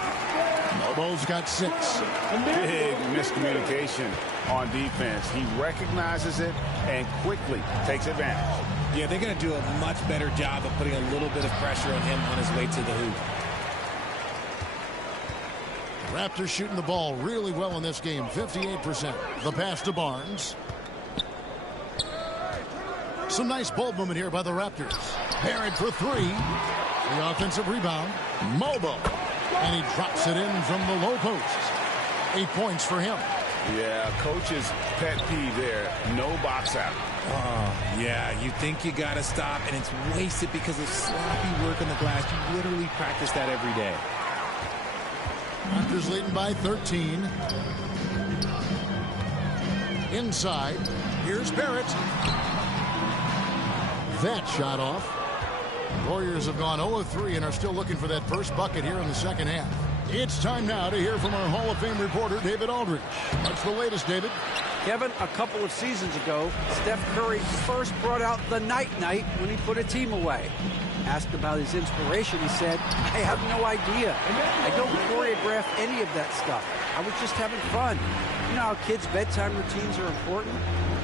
Mobo's got 6. Big miscommunication on defense. He recognizes it and quickly takes advantage. Yeah, they're going to do a much better job of putting a little bit of pressure on him on his way to the hoop. Raptors shooting the ball really well in this game, 58%. The pass to Barnes. Some nice ball movement here by the Raptors. Barrett for 3. The offensive rebound. Mobo. And he drops it in from the low post. 8 points for him. Yeah, coach's pet peeve there. No box out. Yeah, you think you got to stop, and it's wasted because of sloppy work on the glass. You literally practice that every day. Raptors leading by 13. Inside. Here's Barrett. That shot off. Warriors have gone 0 of 3 and are still looking for that first bucket here in the second half. It's time now to hear from our Hall of Fame reporter, David Aldridge. What's the latest, David? Kevin, a couple of seasons ago, Steph Curry first brought out the night-night when he put a team away. Asked about his inspiration, he said, I have no idea. I don't choreograph any of that stuff. I was just having fun. You know how kids' bedtime routines are important?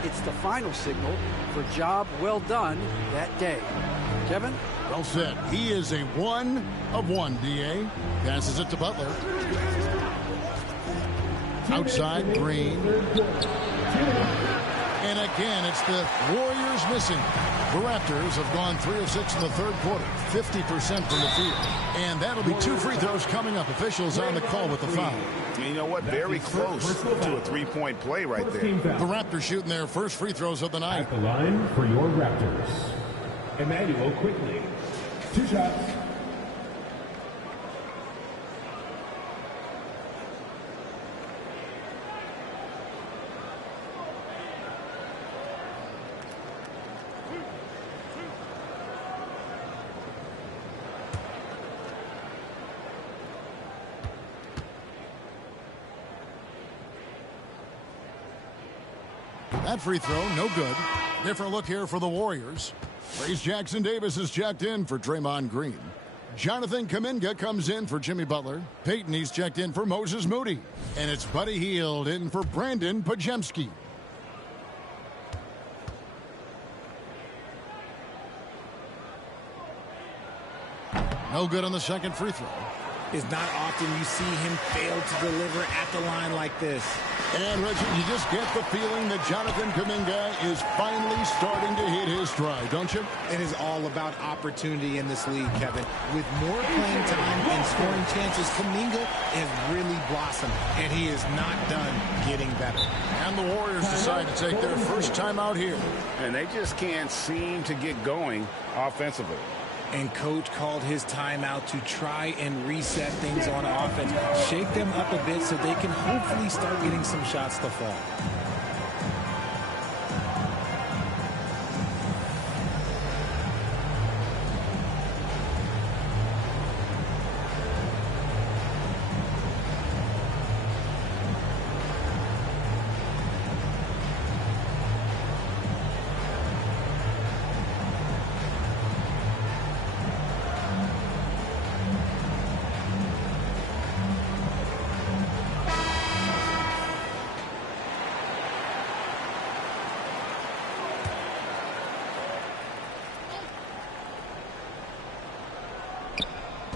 It's the final signal for job well done that day. Kevin? Well said. He is a 1 of 1, D.A. Passes it to Butler. Outside, Green. And again, it's the Warriors missing. The Raptors have gone 3 of 6 in the third quarter, 50% from the field. And that'll be 2 free throws coming up. Officials on the call with the foul. You know what? Very close to a three-point play right there. The Raptors shooting their first free throws of the night. At the line for your Raptors, Emmanuel Quickly. 2 shots. That free throw, no good. Different look here for the Warriors. Trace Jackson Davis is checked in for Draymond Green. Jonathan Kuminga comes in for Jimmy Butler. Peyton, he's checked in for Moses Moody. And it's Buddy Hield in for Brandon Podziemski. No good on the second free throw. It's not often you see him fail to deliver at the line like this. And, Reggie, you just get the feeling that Jonathan Kuminga is finally starting to hit his stride, don't you? It is all about opportunity in this league, Kevin. With more playing time and scoring chances, Kuminga has really blossomed, and he is not done getting better. And the Warriors decide to take their first time out here. And they just can't seem to get going offensively. And coach called his timeout to try and reset things on offense, shake them up a bit so they can hopefully start getting some shots to fall.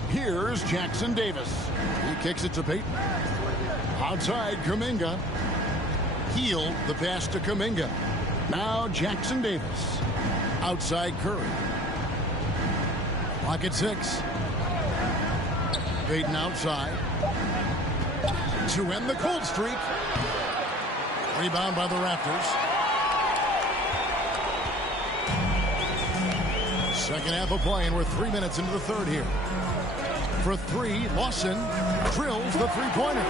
Here's Jackson Davis. He kicks it to Peyton. Outside, Kuminga. Hield the pass to Kuminga. Now Jackson Davis. Outside, Curry. Clock at 6. Peyton outside. To end the cold streak. Rebound by the Raptors. Second half of play, and we're 3 minutes into the third here. For three, Lawson drills the three-pointer.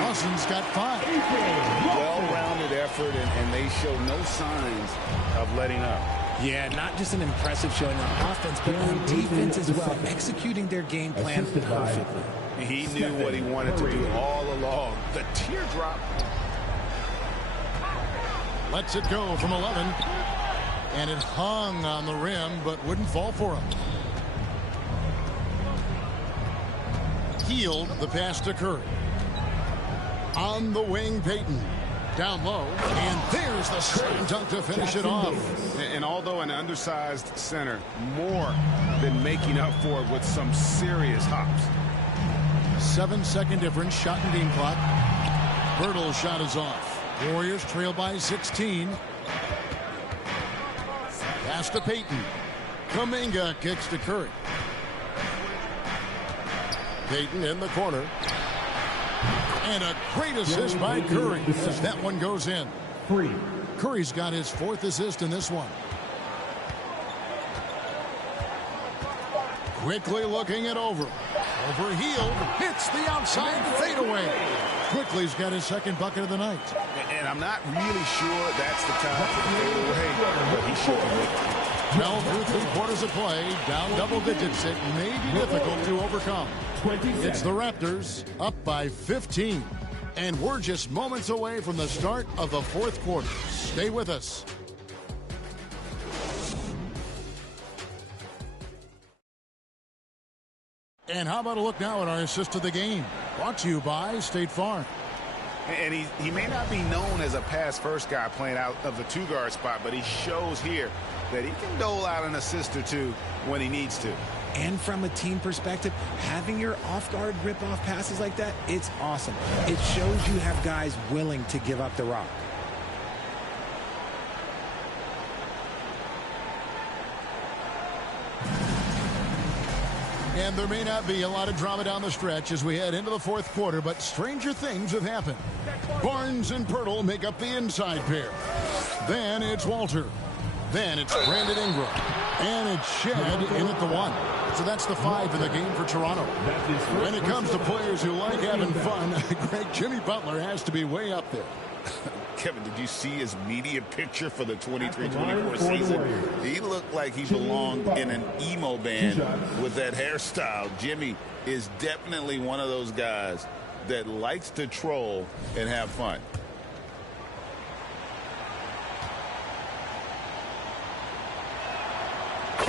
Lawson's got 5. Well-rounded effort, and they show no signs of letting up. Yeah, not just an impressive showing on offense, but on defense as well, executing their game plan perfectly. He knew what he wanted to do all along. The teardrop. Lets it go from 11. And it hung on the rim, but wouldn't fall for him. Healed the pass to Curry. On the wing, Payton. Down low, and there's the slam dunk to finish it off. And although an undersized center, more than making up for it with some serious hops. 7-second difference, shot and game clock. Birtle's shot is off. Warriors trail by 16. Pass to Payton. Kuminga kicks to Curry. Payton in the corner. And a great assist by Curry as that one goes in. Curry's got his 4th assist in this one. Quickly looking it over. Overhealed. Hits the outside fadeaway. Quickly's got his 2nd bucket of the night. And I'm not really sure that's the time for fadeaway, but he should be. Well, through 3 quarters of play, down double digits, it may be difficult to overcome. It's the Raptors up by 15. And we're just moments away from the start of the 4th quarter. Stay with us. And how about a look now at our assist of the game? Brought to you by State Farm. And he may not be known as a pass-first guy playing out of the 2-guard spot, but he shows here that he can dole out an assist or two when he needs to. And from a team perspective, having your off-guard rip-off passes like that, it's awesome. It shows you have guys willing to give up the rock. And there may not be a lot of drama down the stretch as we head into the 4th quarter, but stranger things have happened. Barnes and Pirtle make up the inside pair. Then it's Walter. Then it's Brandon Ingram. And it's Shed in at the 1. So that's the 5 in the game for Toronto. When it comes to players who like having fun, Greg, Jimmy Butler has to be way up there. Kevin, did you see his media picture for the 23-24 season? He looked like he belonged in an emo band with that hairstyle. Jimmy is definitely one of those guys that likes to troll and have fun.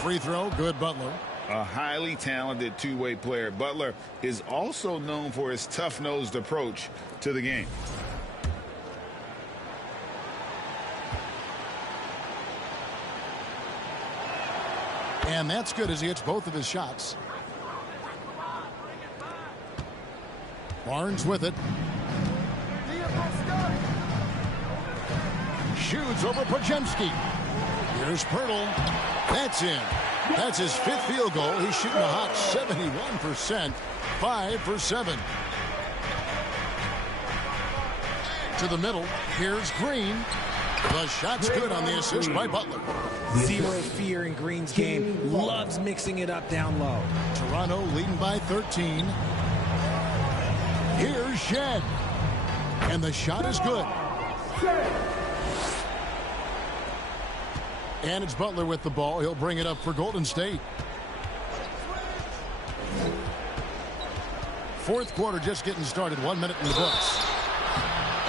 Free throw, good Butler. A highly talented two-way player. Butler is also known for his tough-nosed approach to the game. And that's good as he hits both of his shots. Barnes with it. Shoots over Podziemski. Here's Pirtle. That's in. That's his 5th field goal. He's shooting a hot 71%. 5 for 7. To the middle. Here's Green. The shot's good on the assist by Butler. Zero fear in Green's game. Loves mixing it up down low. Toronto leading by 13. Here's Shed. And the shot is good. And it's Butler with the ball. He'll bring it up for Golden State. 4th quarter just getting started. 1 minute in the books.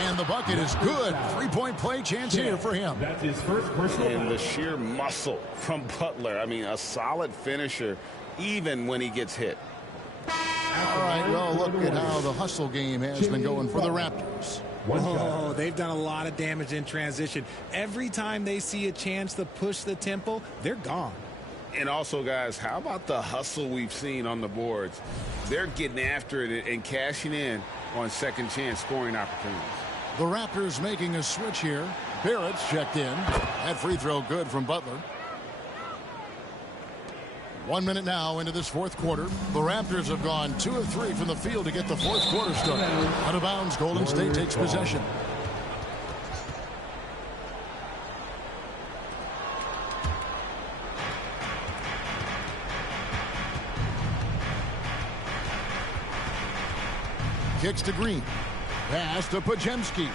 And the bucket is good. 3-point play chance here for him. That's his first personal. And the sheer muscle from Butler. I mean, a solid finisher even when he gets hit. All right, well, look at how the hustle game has been going for the Raptors. Oh, they've done a lot of damage in transition. Every time they see a chance to push the tempo, they're gone. And also, guys, how about the hustle we've seen on the boards? They're getting after it and cashing in on second chance scoring opportunities. The Raptors making a switch here. Barrett's checked in. That free throw good from Butler. 1 minute now into this 4th quarter. The Raptors have gone 2 of 3 from the field to get the 4th quarter started. Out of bounds, Golden State takes possession. Kicks to Green. Pass to Pajemski.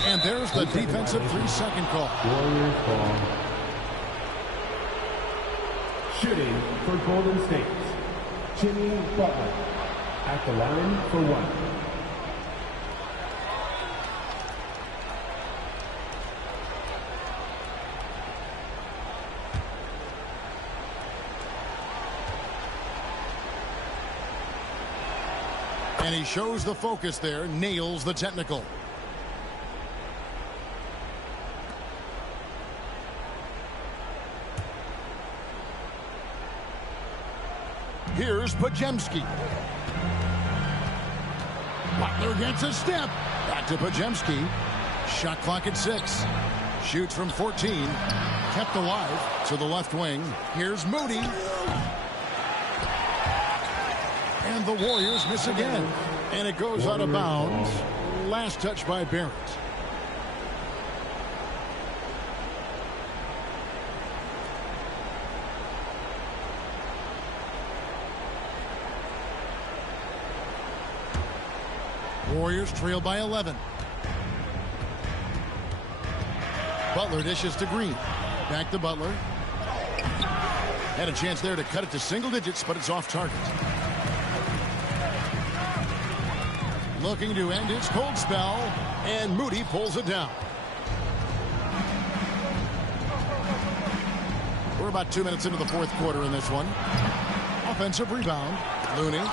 And there's the defensive 3-second call. Warriors ball. Shooting for Golden State, Jimmy Butler at the line for 1. And he shows the focus there, nails the technical. Here's Pajemski. Butler gets a step. Back to Pajemski. Shot clock at 6. Shoots from 14. Kept alive to the left wing. Here's Moody. And the Warriors miss again. And it goes out of bounds. Last touch by Barrett. Warriors trail by 11. Butler dishes to Green. Back to Butler. Had a chance there to cut it to single digits, but it's off target. Looking to end his cold spell, and Moody pulls it down. We're about 2 minutes into the fourth quarter in this one. Offensive rebound. Looney. And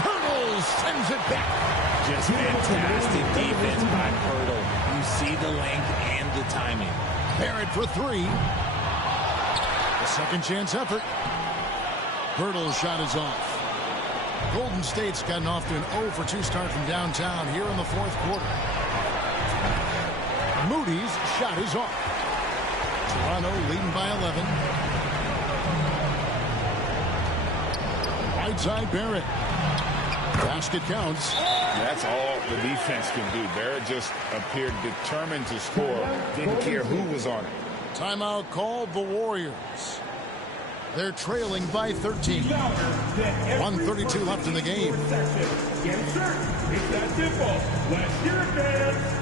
Pirtle sends it back. Just fantastic defense by Pirtle. You see the length and the timing. Barrett for 3. The second chance effort. Pirtle's shot is off. Golden State's gotten off to an 0 for 2 start from downtown here in the fourth quarter. Moody's shot is off. Toronto leading by 11. Right side Barrett. Basket counts. That's all the defense can do. Barrett just appeared determined to score. Didn't care who was on it. Timeout called the Warriors. They're trailing by 13. 1:32 left in the game. Get set. It's that simple. Let's hear it, fans.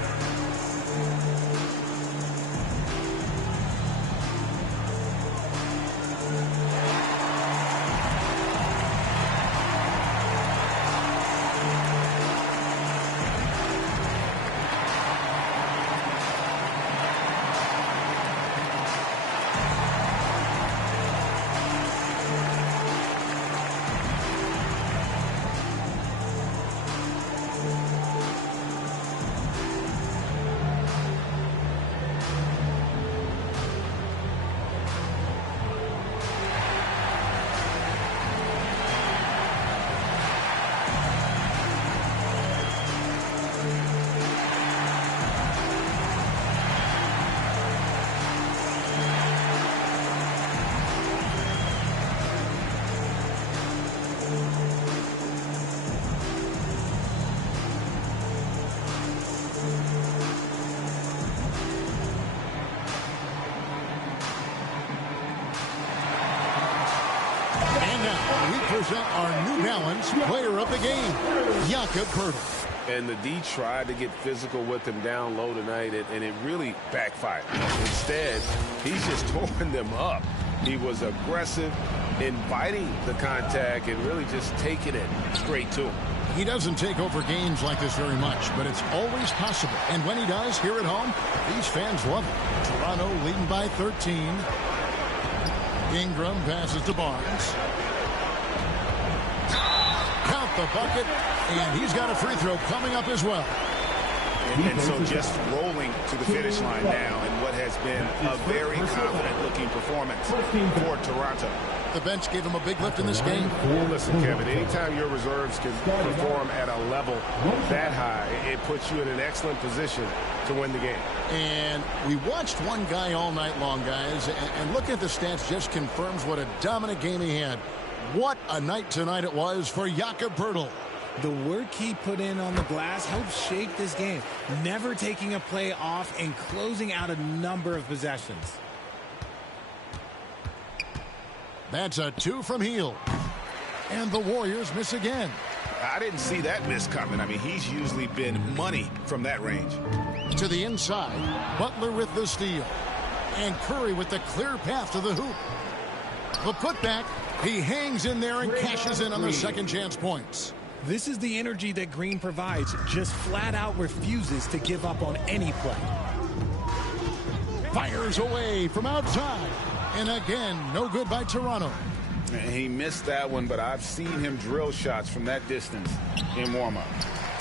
Present our New Balance player of the game, Jakob Poeltl. And the D tried to get physical with him down low tonight, and it really backfired. Instead, he's just torn them up. He was aggressive, inviting the contact, and really just taking it straight to him. He doesn't take over games like this very much, but it's always possible. And when he does, here at home, these fans love it. Toronto leading by 13. Ingram passes to Barnes. Count the bucket, and he's got a free throw coming up as well. And so just rolling to the finish line now in what has been a very confident-looking performance for Toronto. The bench gave him a big lift in this game. Well, listen, Kevin, anytime your reserves can perform at a level that high, it puts you in an excellent position to win the game. And we watched one guy all night long, guys, and looking at the stats just confirms what a dominant game he had. What a night tonight it was for Jakob Poeltl. The work he put in on the glass helped shape this game, never taking a play off and closing out a number of possessions. That's a 2 from Heel. And the Warriors miss again. I didn't see that miss coming. I mean, he's usually been money from that range. To the inside, Butler with the steal. And Curry with the clear path to the hoop. The putback, he hangs in there and cashes in on the second chance points. This is the energy that Green provides, just flat out refuses to give up on any play. Fires away from outside. And again, no good by Toronto. He missed that one, but I've seen him drill shots from that distance in warm-up.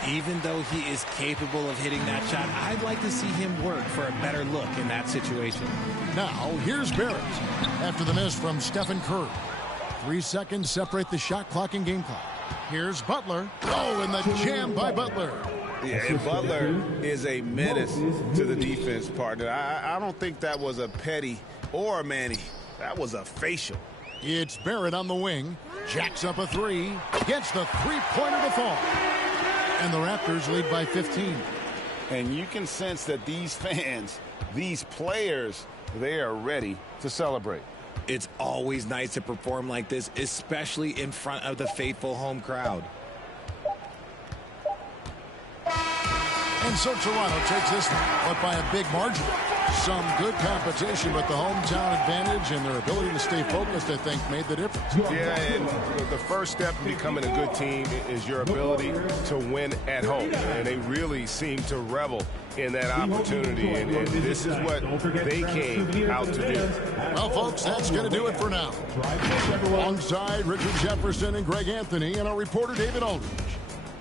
Even though he is capable of hitting that shot, I'd like to see him work for a better look in that situation. Now, here's Barrett. After the miss from Stephen Curry. 3 seconds separate the shot clock and game clock. Here's Butler. Oh, and the jam by Butler. Yeah, and Butler is a menace to the defense partner. I don't think that was a Petty or a Manny. That was a facial. It's Barrett on the wing. Jacks up a three. Gets the three-pointer to fall. And the Raptors lead by 15. And you can sense that these fans, these players, they are ready to celebrate. It's always nice to perform like this, especially in front of the faithful home crowd. And so Toronto takes this one, but by a big margin. Some good competition, but the hometown advantage and their ability to stay focused, I think, made the difference. Yeah, and the first step in becoming a good team is your ability to win at home. And they really seem to revel in that opportunity, and this is what they came out to do. Well, folks, that's going to do it for now. Alongside Richard Jefferson and Greg Anthony and our reporter David Aldridge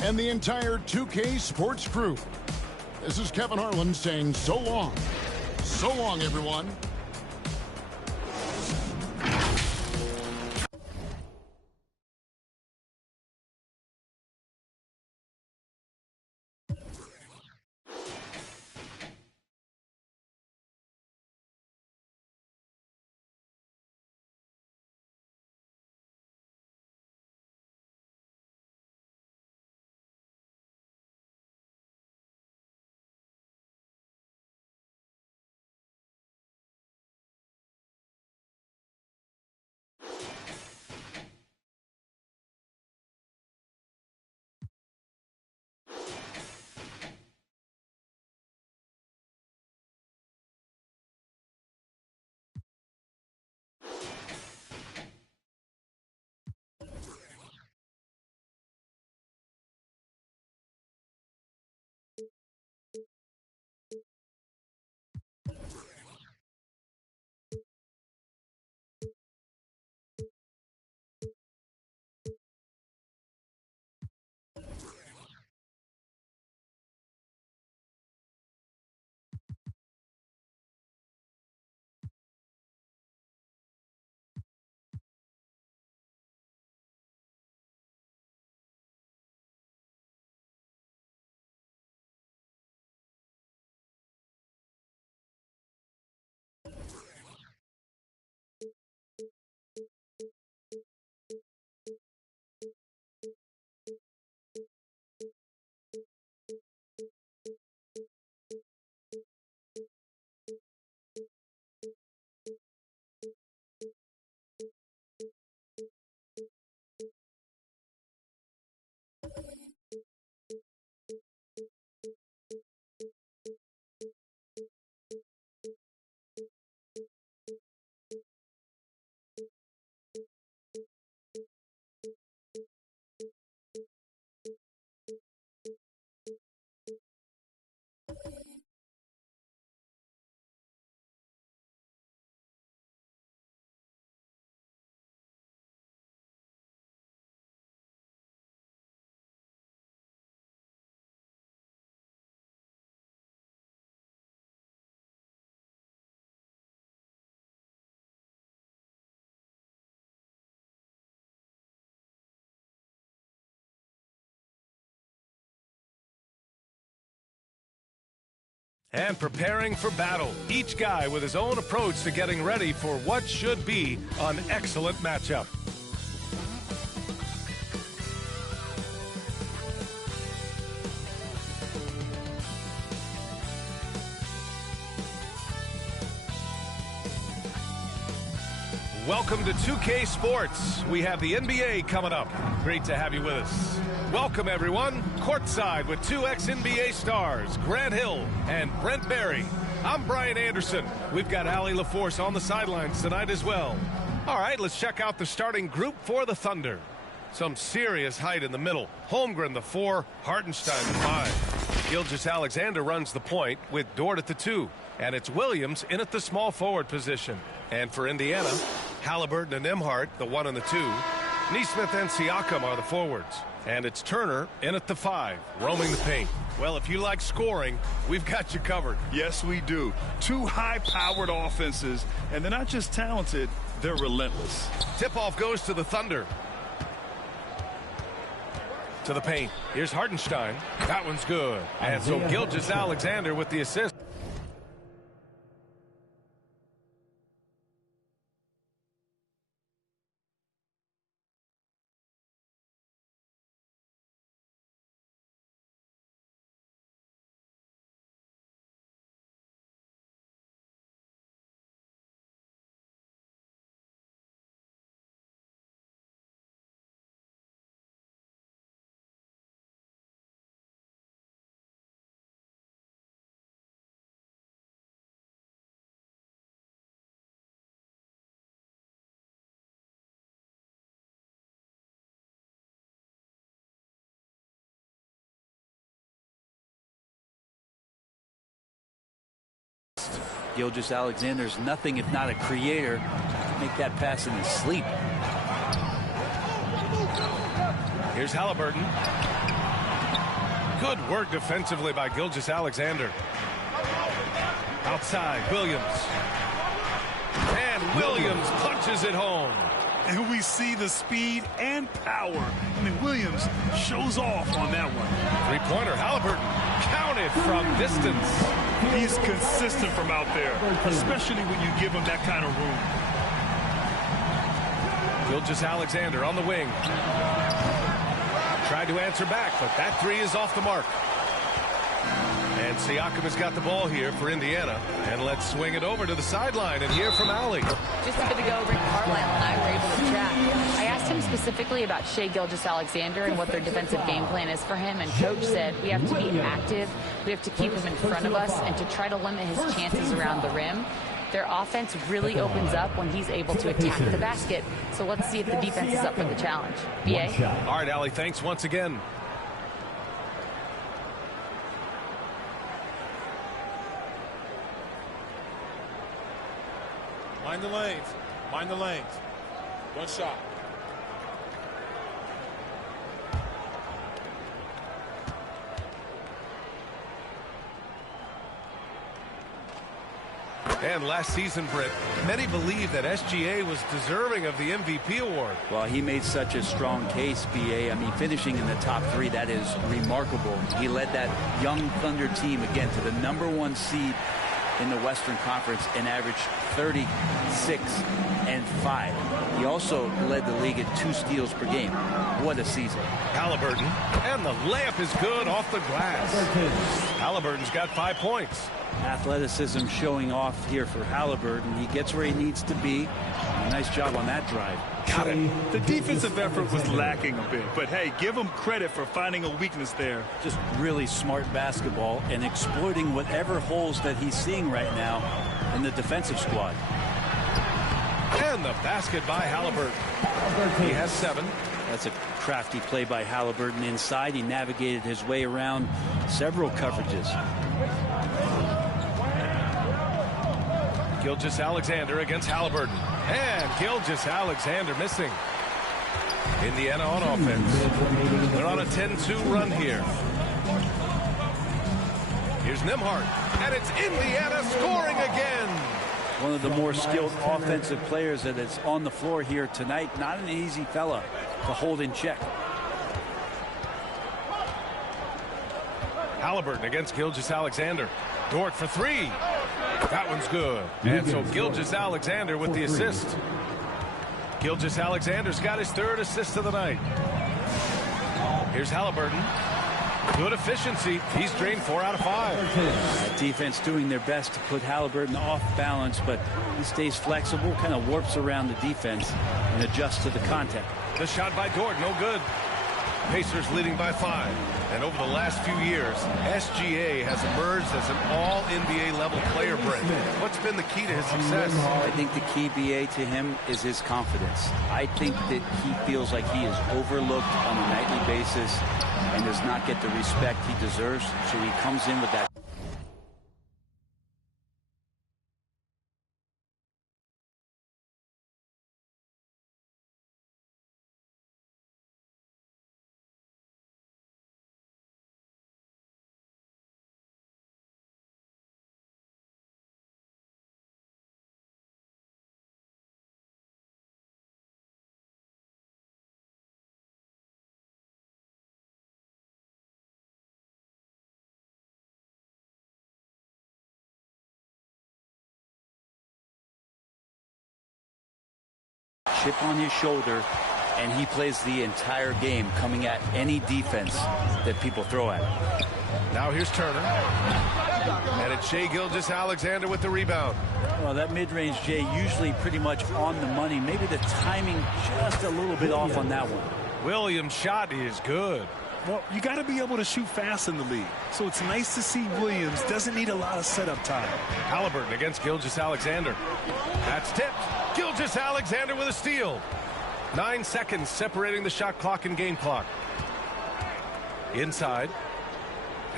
and the entire 2K Sports crew, this is Kevin Harlan saying so long. So long, everyone. And preparing for battle, each guy with his own approach to getting ready for what should be an excellent matchup. Welcome to 2K Sports. We have the NBA coming up. Great to have you with us. Welcome, everyone. Courtside with two ex-NBA stars, Grant Hill and Brent Barry. I'm Brian Anderson. We've got Allie LaForce on the sidelines tonight as well. All right, let's check out the starting group for the Thunder. Some serious height in the middle. Holmgren, the 4, Hartenstein, the 5. Gilgeous-Alexander runs the point with Dort at the 2. And it's Williams in at the small forward position. And for Indiana, Halliburton and Nembhard, the 1 and the 2. Nesmith and Siakam are the forwards. And it's Turner in at the 5, roaming the paint. Well, if you like scoring, we've got you covered. Yes, we do. Two high-powered offenses, and they're not just talented, they're relentless. Tip-off goes to the Thunder. To the paint. Here's Hartenstein. That one's good. And so Gilgeous-Alexander with the assist. Gilgeous-Alexander's nothing if not a creator. Make that pass in his sleep. Here's Halliburton. Good work defensively by Gilgeous-Alexander. Outside, Williams. And Williams punches it home. And we see the speed and power. I mean, Williams shows off on that one. Three-pointer, Halliburton. Counted from distance. He's consistent from out there, especially when you give him that kind of room. Gilgeous-Alexander on the wing. Tried to answer back, but that 3 is off the mark. And Siakam has got the ball here for Indiana. And let's swing it over to the sideline and hear from Allie. Just a bit ago, Rick Carlisle and I were able to chat. I asked him specifically about Shai Gilgeous-Alexander and what their defensive game plan is for him. And Coach said we have to be active, we have to keep him in front of us, and to try to limit his chances around the rim. Their offense really opens up when he's able to attack the basket. So let's see if the defense is up for the challenge. BA? All right, Allie, thanks once again. Mind the lanes. Mind the lanes. One shot. And last season, Britt, many believe that SGA was deserving of the MVP award. Well, he made such a strong case, BA. I mean, finishing in the top 3, that is remarkable. He led that young Thunder team, again, to the #1 seed in the Western Conference and averaged 36 and 5. He also led the league at 2 steals per game. What a season. Halliburton, and the layup is good off the glass. Halliburton's got 5 points. Athleticism showing off here for Halliburton. He gets where he needs to be. Nice job on that drive. Got it. The defensive effort was lacking a bit, but hey, give him credit for finding a weakness there. Just really smart basketball and exploiting whatever holes that he's seeing right now in the defensive squad. And the basket by Halliburton. He has 7. That's a crafty play by Halliburton inside. He navigated his way around several coverages. Gilgeous-Alexander against Halliburton. And Gilgeous-Alexander missing. Indiana on offense. They're on a 10-2 run here. Here's Nembhard. And it's Indiana scoring again. One of the more skilled offensive players that is on the floor here tonight. Not an easy fella to hold in check. Halliburton against Gilgeous-Alexander. Dort for 3. That one's good. And so Gilgeous-Alexander with the assist. Gilgeous-Alexander's got his 3rd assist of the night. Here's Halliburton. Good efficiency. He's drained 4 out of 5. Defense doing their best to put Halliburton off balance, but he stays flexible, kind of warps around the defense and adjusts to the contact. The shot by Dort, no good. Pacers leading by 5. And over the last few years, SGA has emerged as an all-NBA level player, Brent. What's been the key to his success? I think the key, BA, to him is his confidence. I think that he feels like he is overlooked on a nightly basis and does not get the respect he deserves, so he comes in with that. Chip on his shoulder, and he plays the entire game coming at any defense that people throw at him. Now here's Turner. And it's Shai Gilgeous-Alexander with the rebound. Well, that mid-range, Jay, usually pretty much on the money. Maybe the timing just a little bit off on that one. Williams' shot is good. Well, you got to be able to shoot fast in the league. So it's nice to see Williams doesn't need a lot of setup time. Halliburton against Gilgeous-Alexander. That's tipped. Gilgeous-Alexander with a steal. 9 seconds separating the shot clock and game clock. Inside.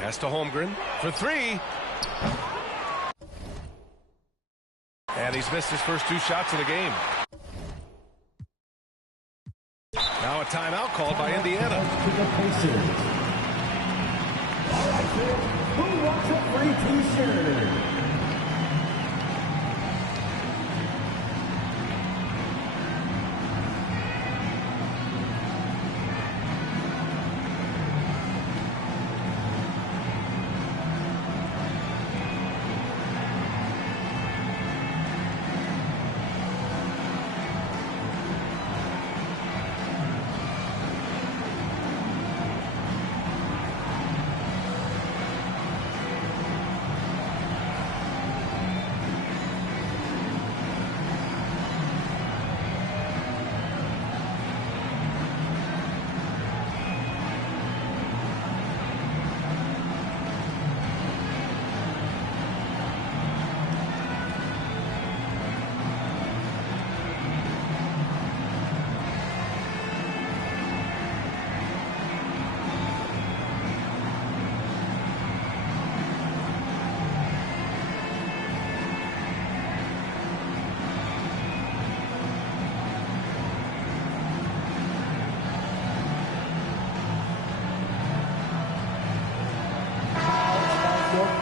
Pass to Holmgren for 3. And he's missed his first 2 shots of the game. Now a timeout called by Indiana. All right, who wants a free t-shirt?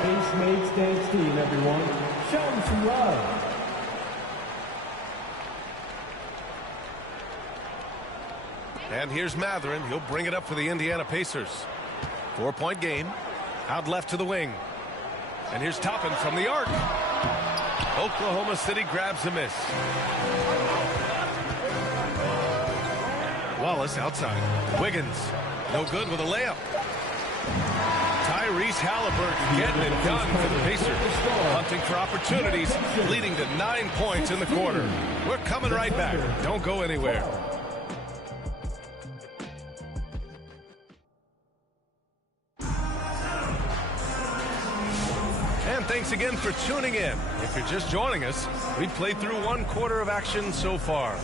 Basemate Stance team, everyone. Show them some love. And here's Mathurin. He'll bring it up for the Indiana Pacers. 4-point game. Out left to the wing. And here's Toppin from the arc. Oklahoma City grabs a miss. Wallace outside. Wiggins. No good with a layup. Tyrese Halliburton getting it done for the Pacers. Hunting for opportunities, leading to 9 points in the quarter. We're coming right back. Don't go anywhere. And thanks again for tuning in. If you're just joining us, we've played through 1 quarter of action so far.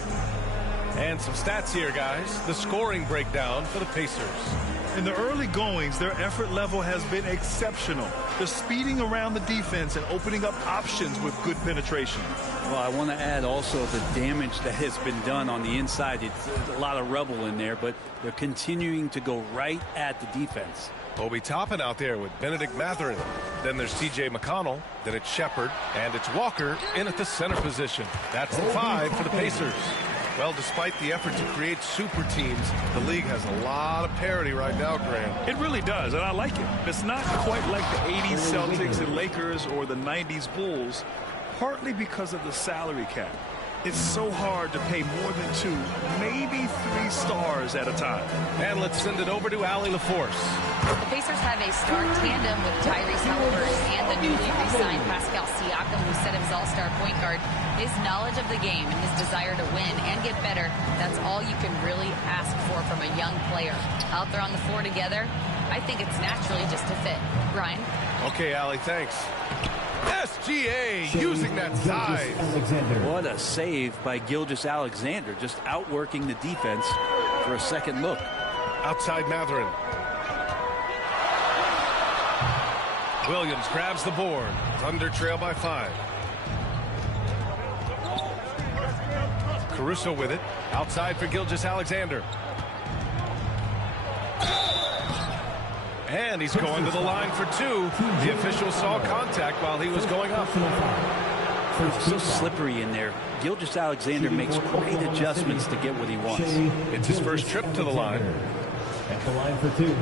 And some stats here, guys. The scoring breakdown for the Pacers. In the early goings, their effort level has been exceptional. They're speeding around the defense and opening up options with good penetration. Well, I want to add also the damage that has been done on the inside. It's a lot of rubble in there, but they're continuing to go right at the defense. Obi Toppin out there with Benedict Mathurin. Then there's T.J. McConnell. Then it's Shepard. And it's Walker in at the center position. That's the 5 for the Pacers. Well, despite the effort to create super teams, the league has a lot of parity right now, Grant. It really does, and I like it. It's not quite like the 80s Celtics and Lakers or the 90s Bulls, partly because of the salary cap. It's so hard to pay more than 2, maybe 3 stars at a time. And let's send it over to Allie LaForce. The Pacers have a star tandem with Tyrese Halliburton and the newly re-signed Pascal Siakam, who set his all-star point guard. His knowledge of the game and his desire to win and get better, that's all you can really ask for from a young player. Out there on the floor together, I think it's naturally just a fit. Brian? Okay, Allie, thanks. SGA using that size. What a save by Gilgeous-Alexander, just outworking the defense for a second look. Outside Mathurin. Williams grabs the board. Thunder trail by 5. Caruso with it. Outside for Gilgeous-Alexander. And he's going to the line for 2. The official saw contact while he was going up. So slippery in there. Gilgeous-Alexander makes great adjustments to get what he wants. It's his first trip to the line. At the line for 2.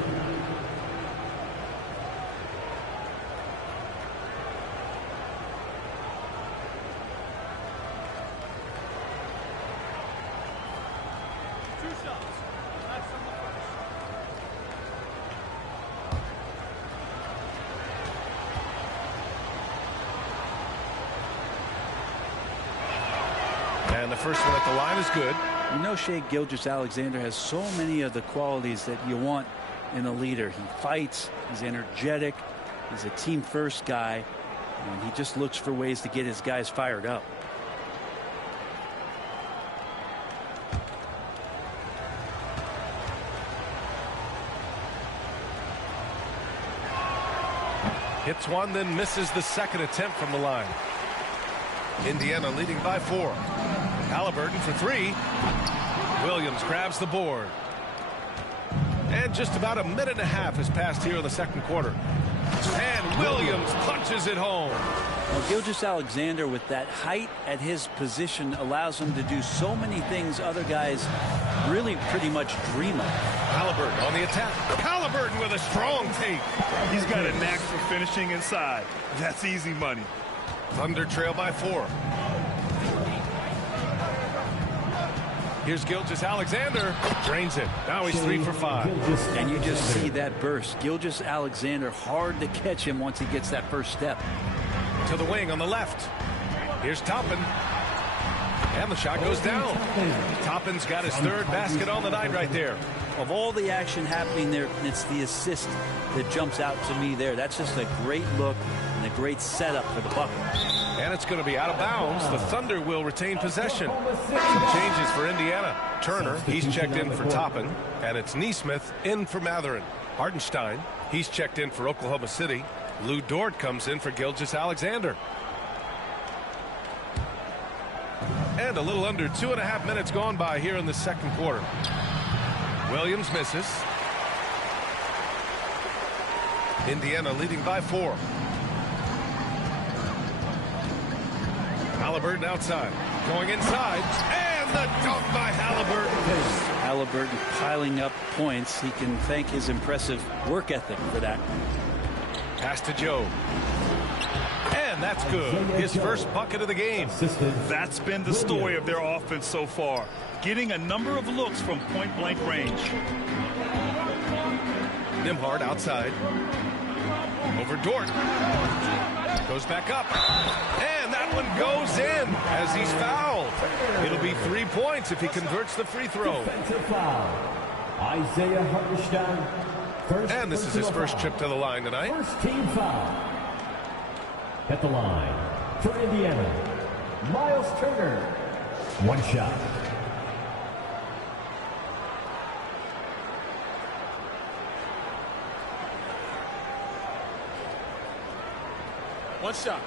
And the first one at the line is good. You know, Shai Gilgeous-Alexander has so many of the qualities that you want in a leader. He fights, he's energetic, he's a team-first guy, and he just looks for ways to get his guys fired up. Hits one, then misses the second attempt from the line. Indiana leading by 4. Halliburton for 3. Williams grabs the board. And just about a minute and a half has passed here in the second quarter. And Williams punches it home. Well, Gilgeous-Alexander, with that height at his position, allows him to do so many things other guys really pretty much dream of. Halliburton on the attack. Halliburton with a strong take. He's got a knack for finishing inside. That's easy money. Thunder trail by 4. Here's Gilgeous-Alexander. Drains it. Now he's 3 for 5. And you just see that burst. Gilgeous-Alexander, hard to catch him once he gets that first step. To the wing on the left. Here's Toppin. And the shot goes down. Toppin's got his 3rd basket on the night right there. Of all the action happening there, it's the assist that jumps out to me there. That's just a great look and a great setup for the bucket. And it's going to be out of bounds. The Thunder will retain possession. Some changes for Indiana. Turner, he's checked in for Toppin. And it's Nesmith in for Mathurin. Hartenstein, he's checked in for Oklahoma City. Lou Dort comes in for Gilgeous-Alexander. And a little under 2.5 minutes gone by here in the second quarter. Williams misses. Indiana leading by 4. Halliburton outside. Going inside. And the dunk by Halliburton. Halliburton piling up points. He can thank his impressive work ethic for that. Pass to Joe. And that's good. His first bucket of the game. That's been the story of their offense so far. Getting a number of looks from point-blank range. Nembhard outside. Over Dort. Goes back up. And that one goes in as he's fouled. It'll be 3 points if he converts the free throw. Isaiah Hartenstein. And this is his first trip to the line tonight. First team foul. At the line for Indiana, Miles Turner. 1 shot. One shot.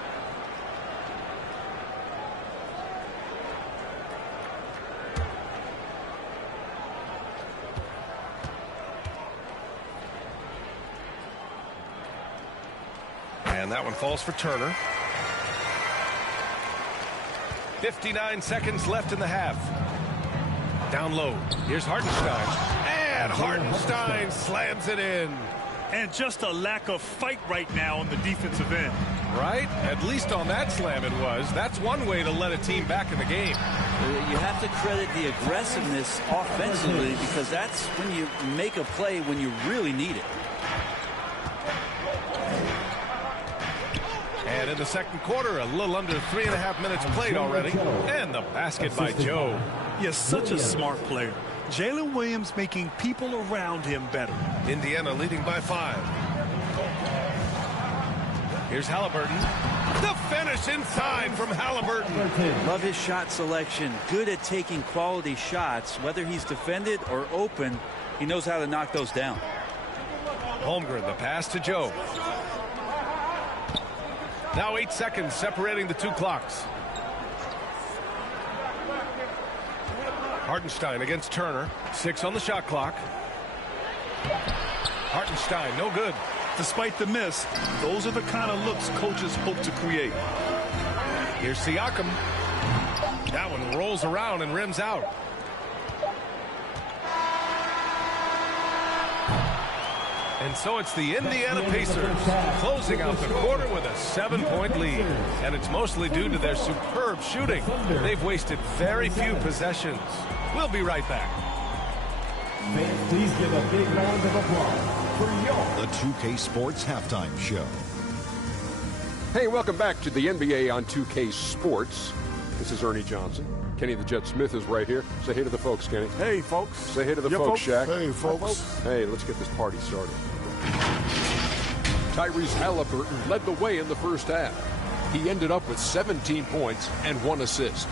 And that one falls for Turner. 59 seconds left in the half. Down low. Here's Hartenstein. And Hartenstein slams it in. And just a lack of fight right now on the defensive end. Right? At least on that slam it was. That's one way to let a team back in the game. You have to credit the aggressiveness offensively, because that's when you make a play when you really need it. And in the second quarter, a little under 3.5 minutes played already. And the basket by Joe. Yes, such a smart player. Jalen Williams making people around him better. Indiana leading by 5. Here's Halliburton. The finish inside from Halliburton. Love his shot selection. Good at taking quality shots. Whether he's defended or open, he knows how to knock those down. Holmgren, the pass to Joe. Now 8 seconds separating the two clocks. Hartenstein against Turner. 6 on the shot clock. Hartenstein, no good. Despite the miss, those are the kind of looks coaches hope to create. Here's Siakam. That one rolls around and rims out. And so it's the Indiana Pacers closing out the quarter with a 7-point lead. And it's mostly due to their superb shooting. They've wasted very few possessions. We'll be right back. Fans, please give a big round of applause for the 2K Sports Halftime Show. Hey, welcome back to the NBA on 2K Sports. This is Ernie Johnson. Kenny the Jet Smith is right here. Say hey to the folks, Kenny. Hey, folks. Say hey to the folks, Shaq. Hey, folks. Hey, let's get this party started. Tyrese Halliburton led the way in the first half. He ended up with 17 points and 1 assist.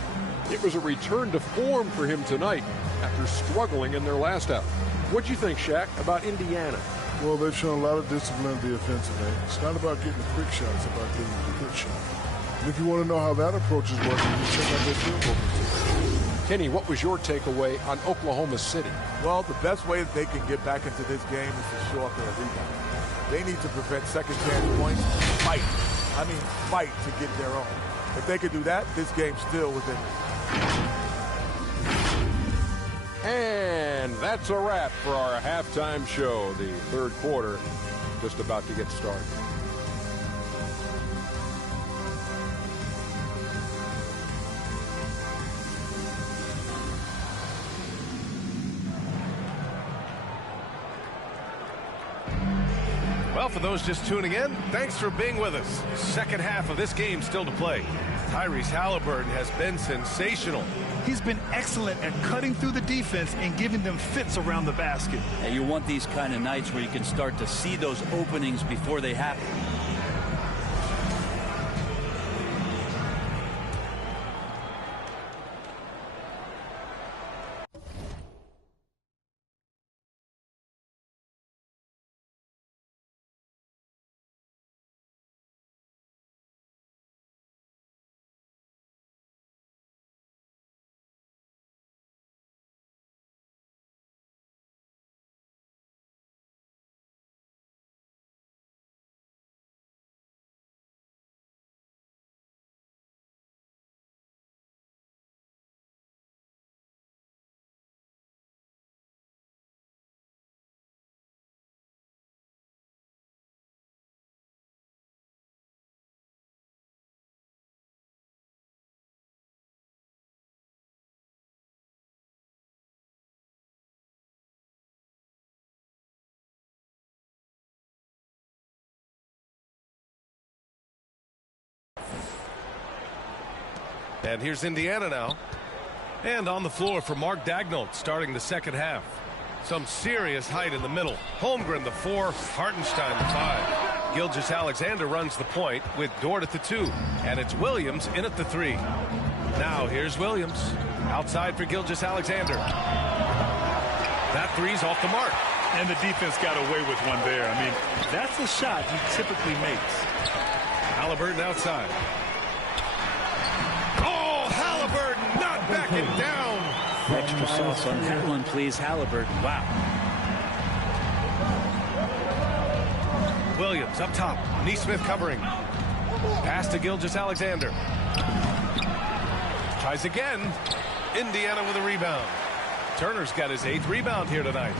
It was a return to form for him tonight after struggling in their last out. What'd you think, Shaq, about Indiana? Well, they've shown a lot of discipline in the offensive end. It's not about getting the quick shots, it's about getting the good shot. And if you want to know how that approach is working, you check out their field goal percentage. Kenny, what was your takeaway on Oklahoma City? Well, the best way that they can get back into this game is to show up in a rebound. They need to prevent second chance points. Fight. I mean, fight to get their own. If they could do that, this game's still within it. And that's a wrap for our halftime show. The third quarter just about to get started. Well, for those just tuning in, thanks for being with us. Second half of this game still to play. Tyrese Halliburton has been sensational. He's been excellent at cutting through the defense and giving them fits around the basket. And you want these kind of nights where you can start to see those openings before they happen. And here's Indiana now. And on the floor for Mark Daigneault starting the second half. Some serious height in the middle. Holmgren the 4, Hartenstein the 5. Gilgeous-Alexander runs the point with Dort at the 2. And it's Williams in at the 3. Now here's Williams. Outside for Gilgeous-Alexander. That three's off the mark. And the defense got away with one there. I mean, that's a shot he typically makes. Halliburton outside. Oh, Halliburton not backing down. Extra sauce on that one, please, Halliburton. Wow. Williams up top. Neesmith covering. Pass to Gilgeous-Alexander. Tries again. Indiana with a rebound. Turner's got his 8th rebound here tonight.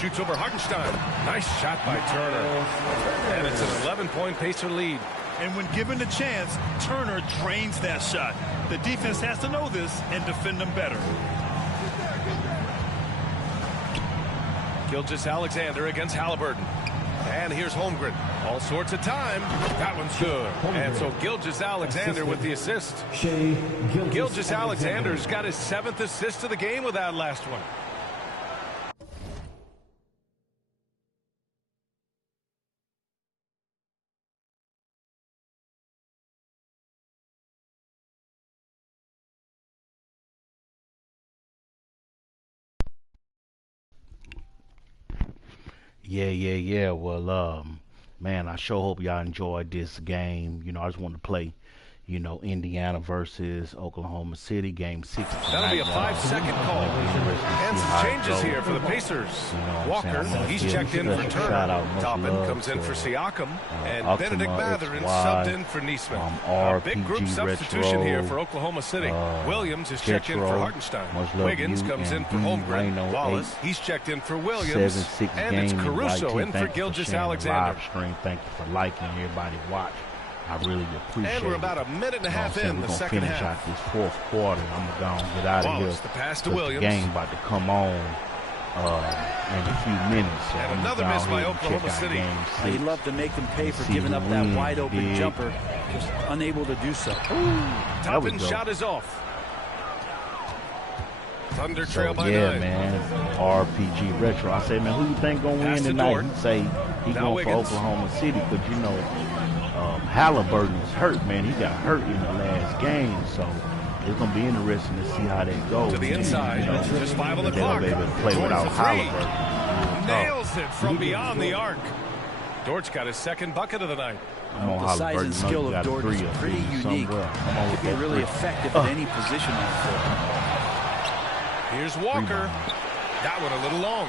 Shoots over Hartenstein. Nice shot by Turner. And it's an 11-point Pacer lead. And when given the chance, Turner drains that shot. The defense has to know this and defend them better. Gilgeous-Alexander against Halliburton. And here's Holmgren. All sorts of time. That one's good. And so Gilgeous-Alexander with the assist. Gilgeous-Alexander's got his 7th assist of the game with that last one. Yeah. Well, man, I sure hope y'all enjoyed this game. You know, I just wanted to play, you know, Indiana versus Oklahoma City, game 6 tonight. That'll be a 5-second call. And some changes here for the Pacers. You know Walker, he's checked in for Turner. Toppin comes in for Siakam. And Benedict Mathurin subbed in for Niesman. A big group substitution here for Oklahoma City. Williams is checked in for Hartenstein. Wiggins comes in for Holmgren. Wallace, he's checked in for Williams. And it's Caruso in for Gilgeous-Alexander. Thank you for liking, everybody watch. I really appreciate it. And we're about a minute and a half in the second half. We're going to finish out this 4th quarter. I'm going to get out of here. The pass to Williams. The game about to come on in a few minutes. So and another miss by Oklahoma City. He'd love to make them pay for giving up that wide open jumper. Just unable to do so. Toppin's shot is off. Thunder trail by 9. Yeah, man. RPG Retro. I say, man, who you think going to win tonight? He say he going for Oklahoma City, because, you know, Halliburton's hurt, man. He got hurt in the last game, so it's going to be interesting to see how that goes. To the inside, you know, just 5 on the clock. They'll be able to play without Halliburton. Nails it from beyond the arc. Dortch got his 2nd bucket of the night. The size and skill of Dort is pretty unique. Could be really effective at any position on the floor. Here's Walker. That one a little long.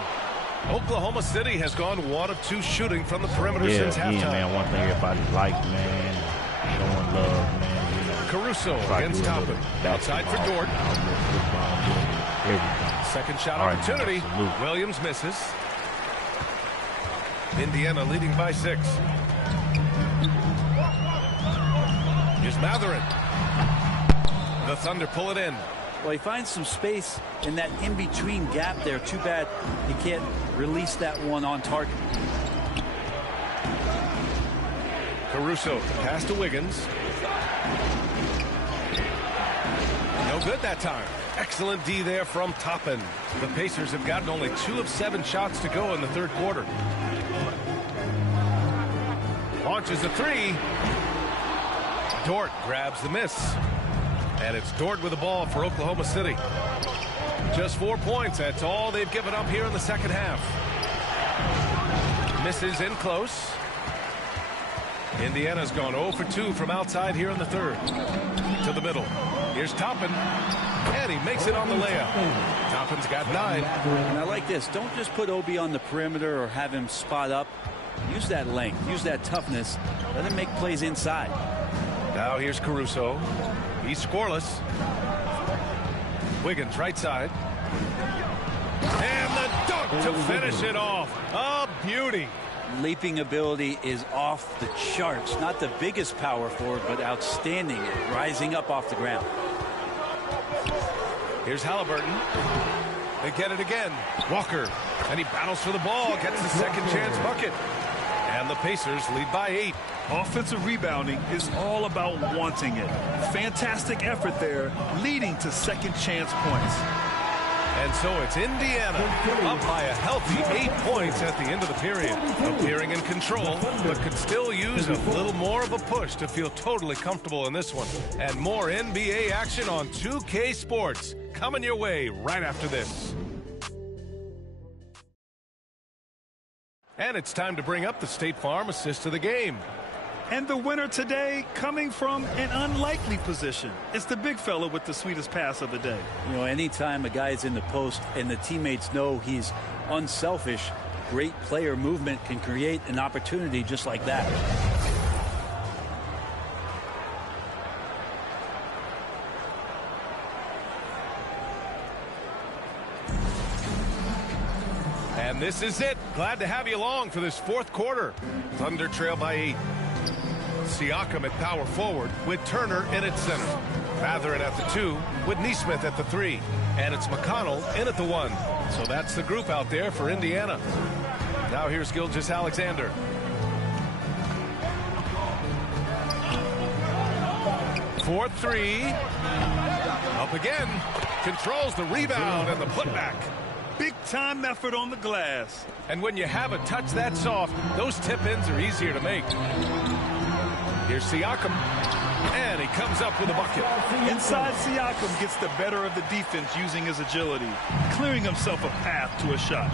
Oklahoma City has gone 1 of 2 shooting from the perimeter since halftime. Yeah, man. One thing everybody liked, man, showing love, man. You know, Caruso against Toppin. Outside for Dort. Second shot opportunity. Williams misses. Indiana leading by 6. Here's Mathurin. The Thunder pull it in. Well, he finds some space in that in-between gap there. Too bad he can't release that one on target. Caruso, pass to Wiggins. No good that time. Excellent D there from Toppin. The Pacers have gotten only 2 of 7 shots to go in the 3rd quarter. Launches a 3. Dort grabs the miss. And it's Dort with the ball for Oklahoma City. Just 4 points. That's all they've given up here in the second half. Misses in close. Indiana's gone 0 for 2 from outside here in the 3rd. To the middle. Here's Toppin. And he makes it on the layup. Toppin's got 9. And I like this. Don't just put Obi on the perimeter or have him spot up. Use that length. Use that toughness. Let him make plays inside. Now here's Caruso. He's scoreless. Wiggins right side. And the dunk to finish it off. A beauty. Leaping ability is off the charts. Not the biggest power forward, but outstanding. Rising up off the ground. Here's Halliburton. They get it again. Walker. And he battles for the ball. Gets the second chance bucket. And the Pacers lead by 8. Offensive rebounding is all about wanting it. Fantastic effort there, leading to second chance points. And so it's Indiana up by a healthy 8 points at the end of the period. Appearing in control, but could still use a little more of a push to feel totally comfortable in this one. And more NBA action on 2K Sports coming your way right after this. And it's time to bring up the State Farm assist of the game. And the winner today coming from an unlikely position. It's the big fella with the sweetest pass of the day. You know, anytime a guy's in the post and the teammates know he's unselfish, great player movement can create an opportunity just like that. And And this is it. Glad to have you along for this fourth quarter. Thunder trail by 8. Siakam at power forward with Turner in at center. Mathurin at the 2 with Nesmith at the 3. And it's McConnell in at the 1. So that's the group out there for Indiana. Now here's Gilgeous-Alexander. For 3. Up again. Controls the rebound and the putback. Big time effort on the glass. And when you have a touch that soft, those tip-ins are easier to make. Here's Siakam. And he comes up with a bucket. Inside, Siakam gets the better of the defense using his agility, clearing himself a path to a shot.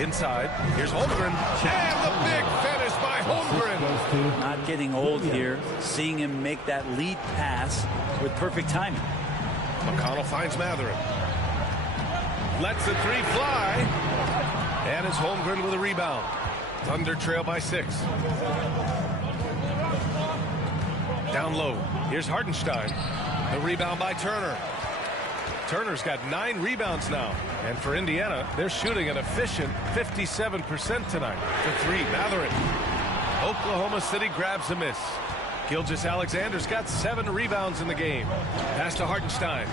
Inside, here's Holmgren. And the big finish by Holmgren. Not getting old here. Seeing him make that lead pass with perfect timing. McConnell finds Mathurin. Lets the 3 fly. And it's Holmgren with a rebound. Thunder trail by 6. Down low. Here's Hartenstein. The rebound by Turner. Turner's got 9 rebounds now. And for Indiana, they're shooting an efficient 57% tonight. The 3, Mathurin. Oklahoma City grabs a miss. Gilgeous-Alexander's got 7 rebounds in the game. Pass to Hartenstein.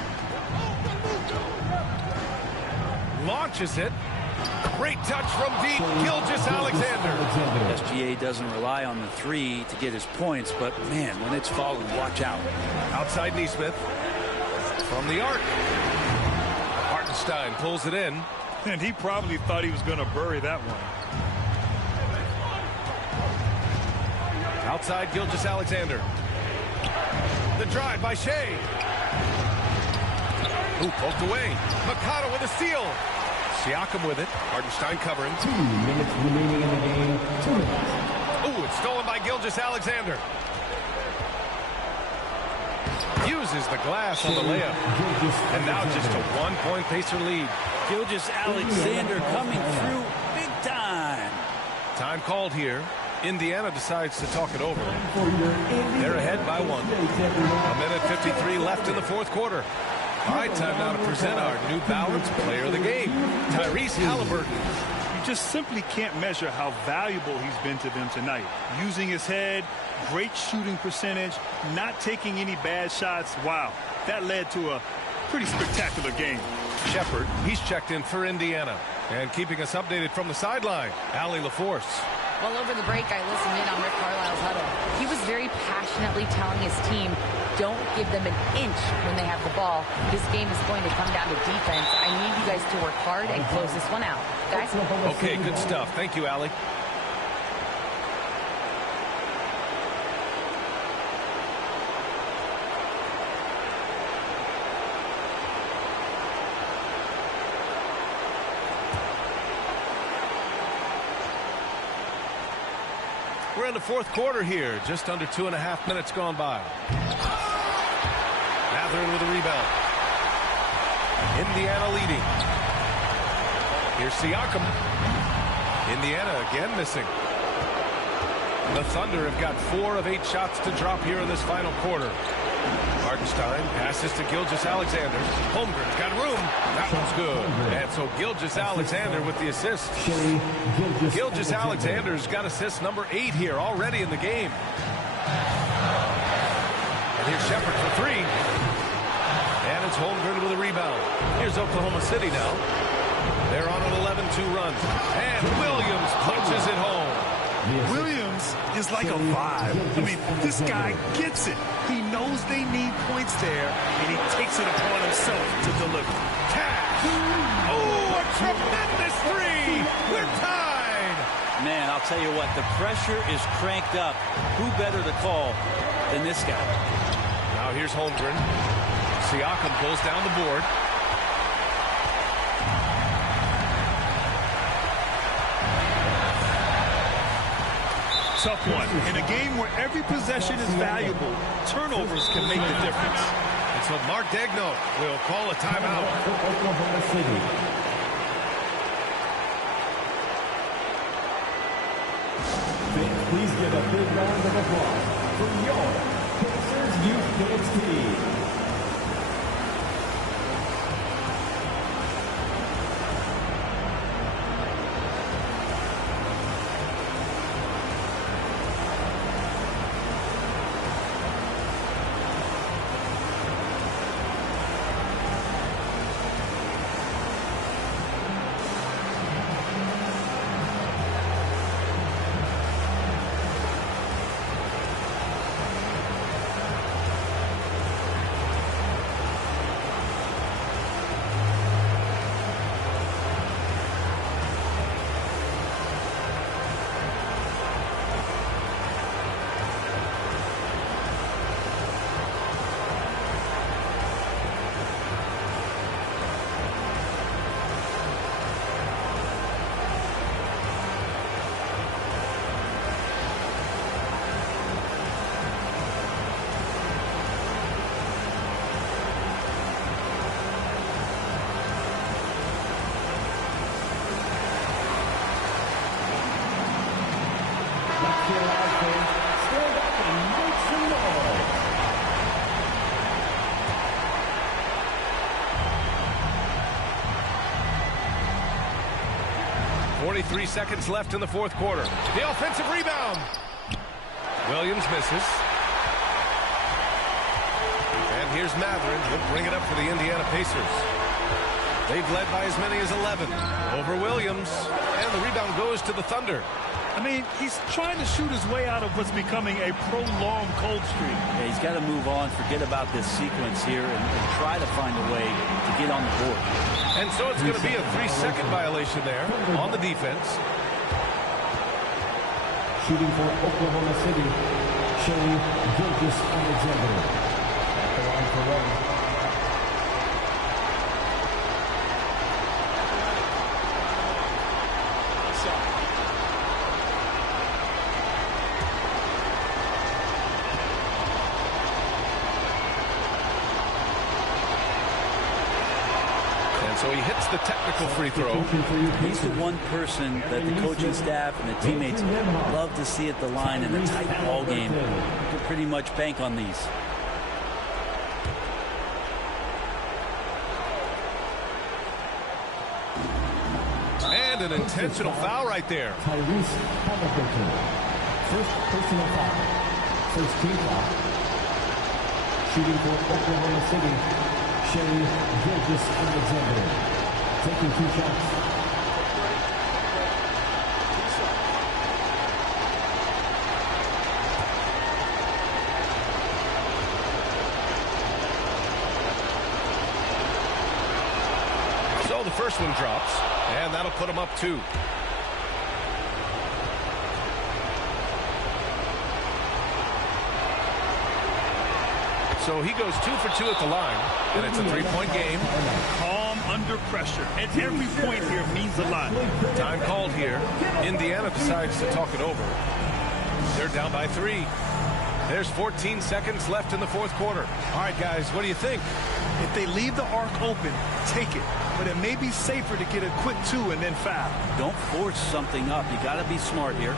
Launches it. Great touch from deep. Gilgeous-Alexander. SGA doesn't rely on the 3 to get his points, but man, when it's falling, watch out. Outside Nesmith. From the arc. Hartenstein pulls it in. And he probably thought he was going to bury that one. Outside Gilgeous-Alexander. The drive by Shea. Ooh, poked away. McConnell with a steal. Siakam with it. Hartenstein covering. 2 minutes remaining in the game. 2 minutes. Ooh, it's stolen by Gilgeous-Alexander. Uses the glass on the layup. And now just a 1-point Pacer lead. Gilgeous-Alexander coming through big time. Time called here. Indiana decides to talk it over. They're ahead by 1. A minute 53 left in the fourth quarter. All right, time now to present our New Balance Player of the Game, Tyrese Halliburton. You just simply can't measure how valuable he's been to them tonight. Using his head, great shooting percentage, not taking any bad shots. Wow, that led to a pretty spectacular game. Shepard, he's checked in for Indiana. And keeping us updated from the sideline, Allie LaForce. Well, over the break, I listened in on Rick Carlisle's huddle. He was very passionately telling his team, don't give them an inch when they have the ball. This game is going to come down to defense. I need you guys to work hard and close this one out. Guys? Okay, good stuff. Thank you, Allie. We're in the fourth quarter here. Just under 2.5 minutes gone by. Mathurin with a rebound. Indiana leading. Here's Siakam. Indiana again missing. The Thunder have got 4 of 8 shots to drop here in this final quarter. Hartenstein passes to Gilgeous-Alexander. Holmgren's got room. That one's good. And so Gilgeous-Alexander with the assist. Gilgeous-Alexander's got assist number 8 here already in the game. And here's Shepard for 3. And it's Holmgren with a rebound. Here's Oklahoma City now. They're on an 11-2 run. And Williams punches it home. Williams is like a vibe. I mean, this guy gets it. He knows they need points there, and he takes it upon himself to deliver. Cash. Oh, a tremendous 3. We're tied. Man, I'll tell you what, the pressure is cranked up. Who better to call than this guy? Now here's Holmgren. Siakam pulls down the board. Tough one. In a game where every possession is valuable, turnovers can make the difference. And so Mark Daigneault will call a timeout. Oklahoma City. Please give a big round of applause for your Pacers Youth Dance Team. stand up and make some noise. 43 seconds left in the fourth quarter. The offensive rebound. Williams misses. And here's Matherin. He'll bring it up for the Indiana Pacers. They've led by as many as 11 over Williams. And the rebound goes to the Thunder. I mean, he's trying to shoot his way out of what's becoming a prolonged cold streak. Yeah, he's got to move on, forget about this sequence here, and try to find a way to get on the board. And so it's going to be a 3-second violation there on the defense. Shooting for Oklahoma City, Shea Gilgeous-Alexander. At the line for one. So he hits the technical free throw. He's the one person that the coaching staff and the teammates love to see at the line in a tight ball game. You can pretty much bank on these. And an intentional foul right there. Tyrese Halliburton. First personal foul. First team foul. Shooting for Oklahoma City, Shea Gilgeous-Alexander. Taking 2 shots. So the first one drops, and that'll put him up 2. So he goes 2 for 2 at the line, and it's a 3-point game. Calm under pressure, and every point here means a lot. Time called here. Indiana decides to talk it over. They're down by 3. There's 14 seconds left in the fourth quarter. All right, guys, what do you think? If they leave the arc open, take it. But it may be safer to get a quick 2 and then foul. Don't force something up. You got to be smart here.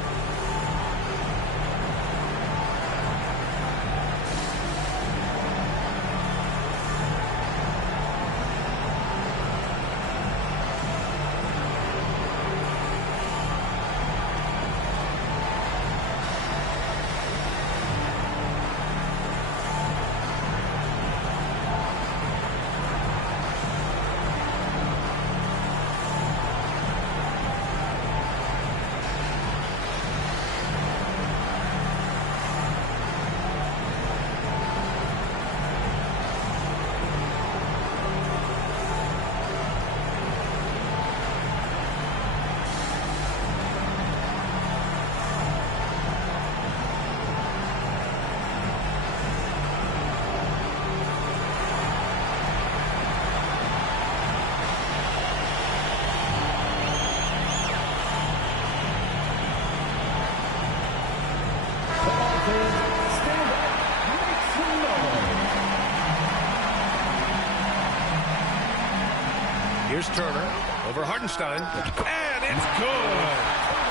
Here's Turner over Hartenstein, and it's good.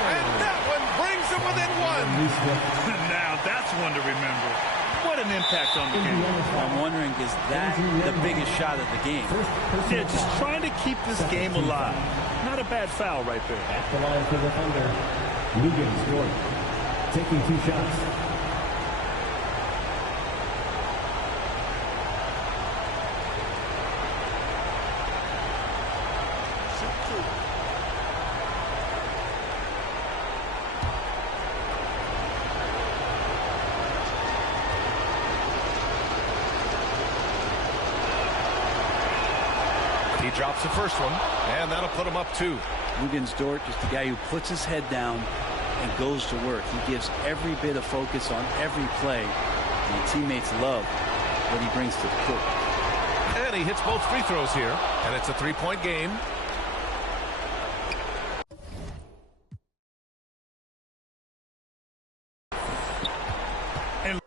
And that one brings them within 1. Now that's one to remember. What an impact on the game. I'm wondering, is that the biggest shot of the game? Yeah, just trying to keep this game alive. Not a bad foul right there. At the line for the Thunder, Lugans Dort, taking 2 shots. He drops the first one, and that'll put him up 2. Lugans Dort, just a guy who puts his head down and goes to work. He gives every bit of focus on every play, and teammates love what he brings to the court. And he hits both free throws here, and it's a 3-point game. And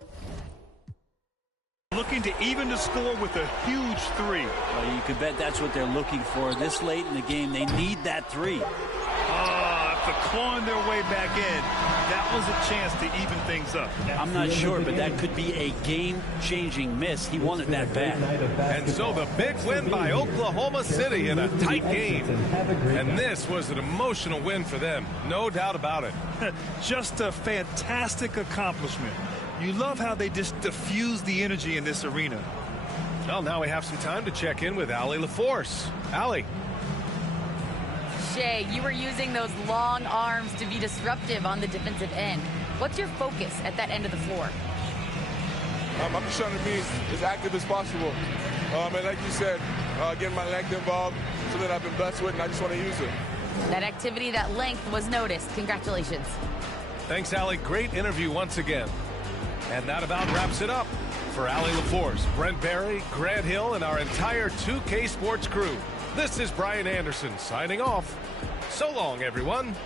looking to even the score with a huge 3. Well, you could bet that's what they're looking for this late in the game. They need that 3. After After clawing their way back in, that was a chance to even things up. I'm not sure, but that could be a game-changing miss. He wanted that bad. And so the big win by Oklahoma City in a tight game. And this was an emotional win for them, no doubt about it. Just a fantastic accomplishment. You love how they just diffuse the energy in this arena. Well, now we have some time to check in with Allie LaForce. Allie. Shea, you were using those long arms to be disruptive on the defensive end. What's your focus at that end of the floor? I'm just trying to be as active as possible. And like you said, getting my length involved, something I've been blessed with, and I just want to use it. That activity, that length was noticed. Congratulations. Thanks, Allie. Great interview once again. And that about wraps it up. For Allie LaForce, Brent Barry, Grant Hill, and our entire 2K Sports crew, this is Brian Anderson signing off. So long, everyone.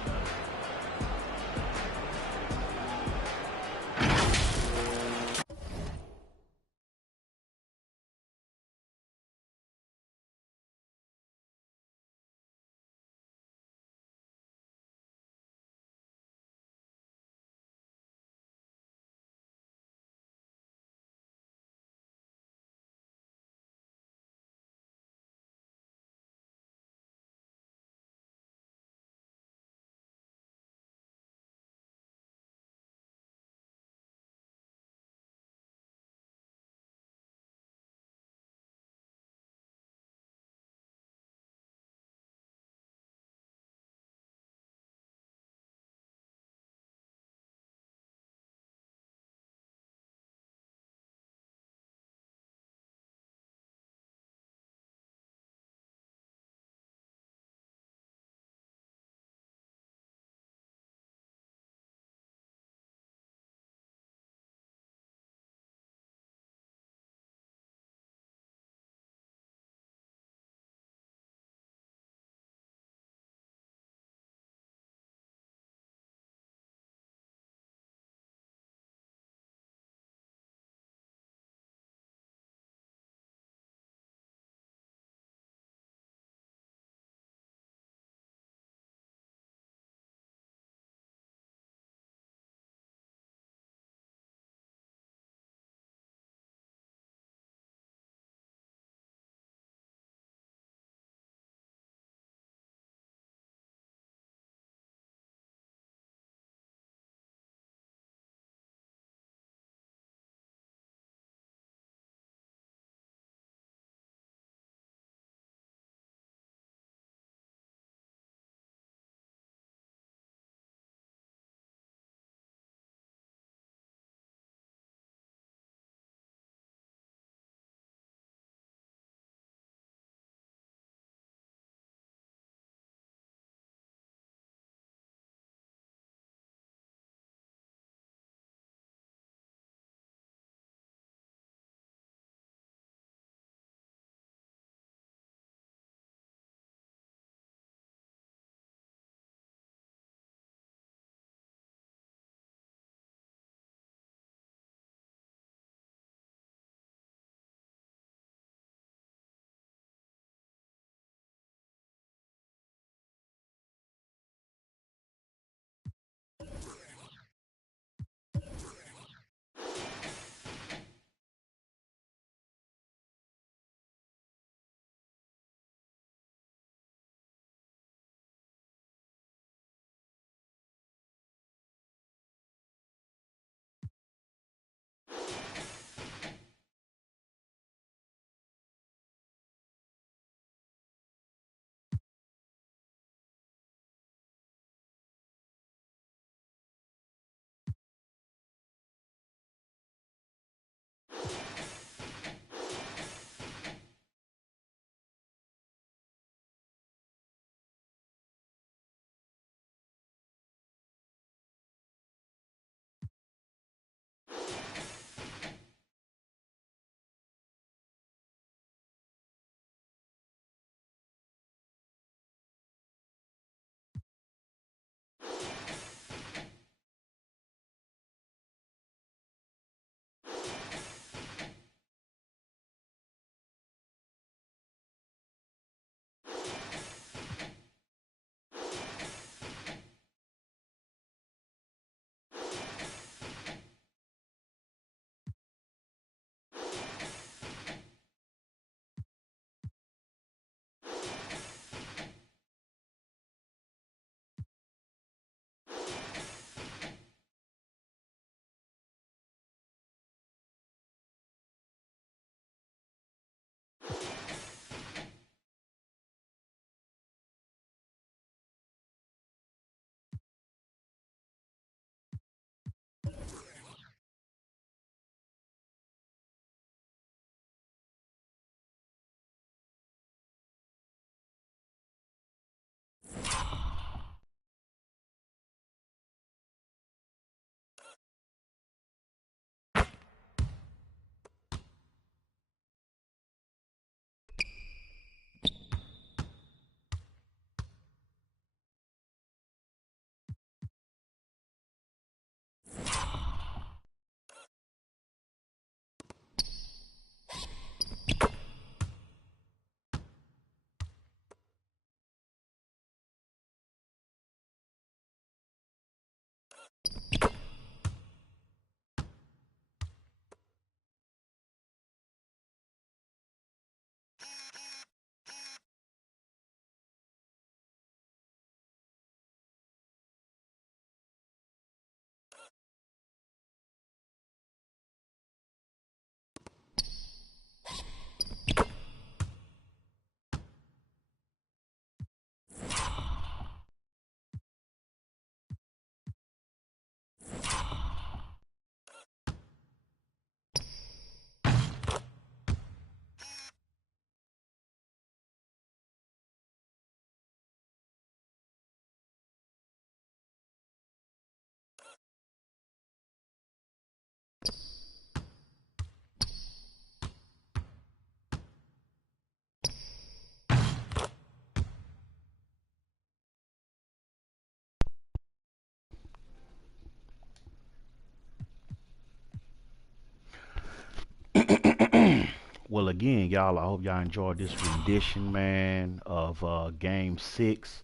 Well, again, y'all, I hope y'all enjoyed this rendition, man, of Game 6.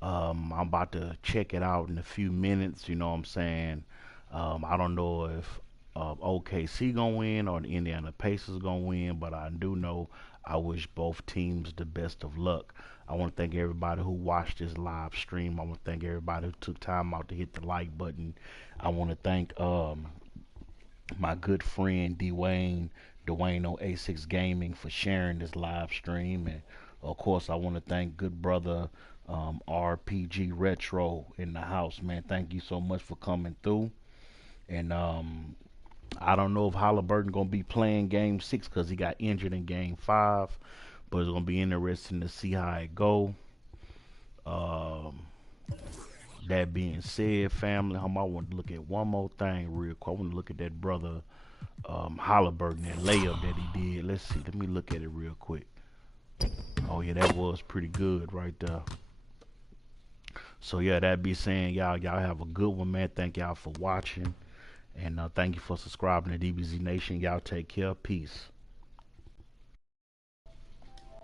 I'm about to check it out in a few minutes, you know what I'm saying? I don't know if OKC gonna win or the Indiana Pacers gonna win, but I do know I wish both teams the best of luck. I want to thank everybody who watched this live stream. I want to thank everybody who took time out to hit the like button. I want to thank my good friend Dwayne on A6 Gaming for sharing this live stream, and of course I want to thank good brother RPG Retro in the house, man. Thank you so much for coming through. And I don't know if Halliburton gonna be playing Game 6 because he got injured in Game 5, but it's gonna be interesting to see how it go. That being said, family, I want to look at one more thing real quick. I want to look at that brother Halliburton, that layup that he did. Let's see. Let me look at it real quick. Oh yeah, that was pretty good right there. So yeah, that be saying, y'all have a good one, man. Thank y'all for watching, and thank you for subscribing to DBZ Nation. Y'all take care. Peace.